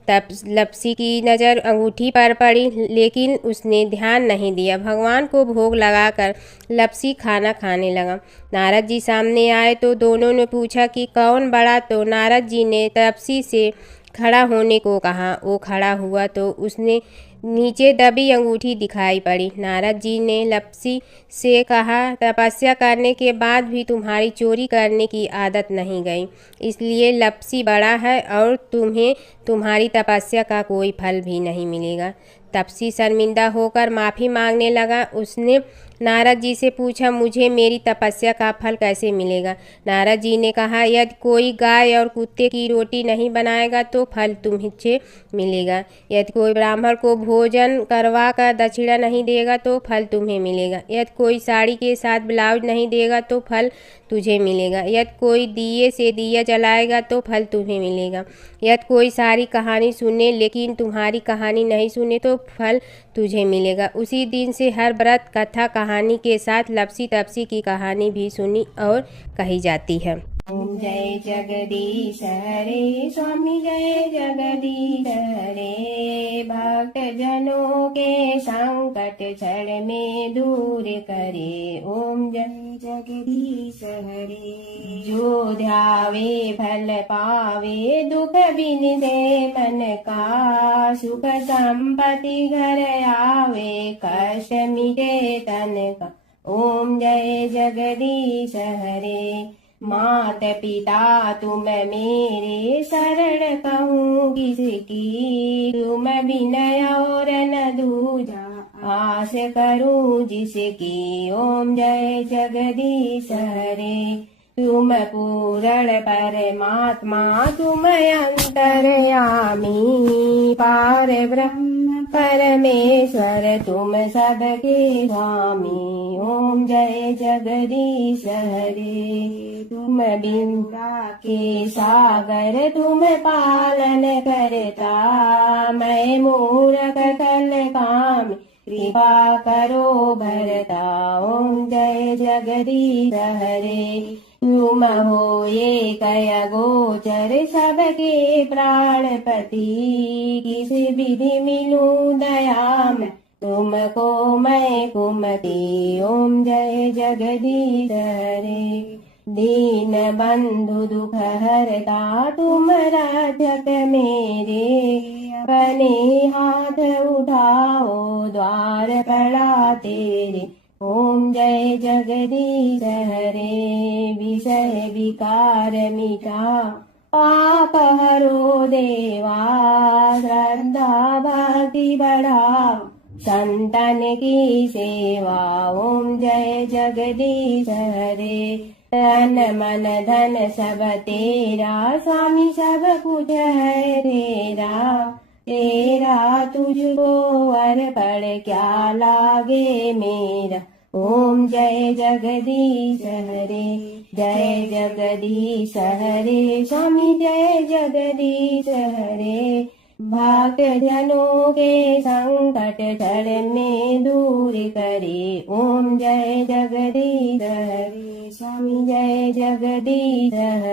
तब लपसी की नज़र अंगूठी पर पड़ी लेकिन उसने ध्यान नहीं दिया। भगवान को भोग लगाकर लपसी खाना खाने लगा। नारद जी सामने आए तो दोनों ने पूछा कि कौन बड़ा, तो नारद जी ने तपसी से खड़ा होने को कहा। वो खड़ा हुआ तो उसने नीचे दबी अंगूठी दिखाई पड़ी। नारद जी ने लपसी से कहा, तपस्या करने के बाद भी तुम्हारी चोरी करने की आदत नहीं गई, इसलिए लपसी बड़ा है और तुम्हें तुम्हारी तपस्या का कोई फल भी नहीं मिलेगा। तपसी शर्मिंदा होकर माफ़ी मांगने लगा। उसने नारद जी से पूछा, मुझे मेरी तपस्या का फल कैसे मिलेगा। नारद जी ने कहा, यदि कोई गाय और कुत्ते की रोटी नहीं बनाएगा तो फल तुम्हें मिलेगा। यदि कोई ब्राह्मण को भोजन करवा कर दक्षिणा नहीं देगा तो फल तुम्हें मिलेगा। यदि कोई साड़ी के साथ ब्लाउज नहीं देगा तो फल तुझे मिलेगा। यदि कोई दिए से दिया जलाएगा तो फल तुम्हें मिलेगा। यदि कोई सारी कहानी सुने लेकिन तुम्हारी कहानी नहीं सुने तो फल तुझे मिलेगा। उसी दिन से हर व्रत कथा कहानी के साथ लपसी तपसी की कहानी भी सुनी और कही जाती है। ओम जय जगदीश हरे, स्वामी जय जगदीश हरे। भक्त जनों के संकट क्षण में दूर करे। ओम जय जगदीश हरे। जो ध्यावे फल पावे, दुख बिन दे मन का। सुख संपत्ति घर आवे, कष्ट मिटे तन का। ओम जय जगदीश हरे। मात पिता तुम मेरे, शरण कहूँ किसकी। तुम विनय और न दूजा, आस करूँ जिसकी। ओम जय जगदीश हरे। तुम पूर्ण परमात्मा, तुम अंतर्यामी। पार ब्रह्म परमेश्वर, तुम सबके स्वामी। ओम जय जगदीश हरे। तुम बिंदा के सागर, तुम पालन करता। मैं मूरख कल काम, कृपा करो भरता। ओम जय जगदीश हरे। तुम हो एक गोचर, सबके प्राणपति। किस विधि मिलूं दया में, तुमको मैं कुमति। ओम जय जगदीश हरे। दीन बंधु दुख हरता, तुम रक्षक मेरे। अपने हाथ उठाओ, द्वार पड़ा तेरे। ओम जय जगदीश हरे। विषय विकार मिटा, पाप हरो देवा। श्रद्धा भक्ति बढ़ाओ, संतन की सेवा। ओम जय जगदीश हरे। तन मन धन सब तेरा, स्वामी सब कुछ है तेरा। तेरा तुझको अर्पण क्या लागे मेरा। ओम जय जगदीश हरे। जय जगदीश हरे, स्वामी जय जगदीश हरे। भक्त जनों के संकट झड़ने दूर करे। ओम जय जगदीश हरे, स्वामी जय जगदीश हरे।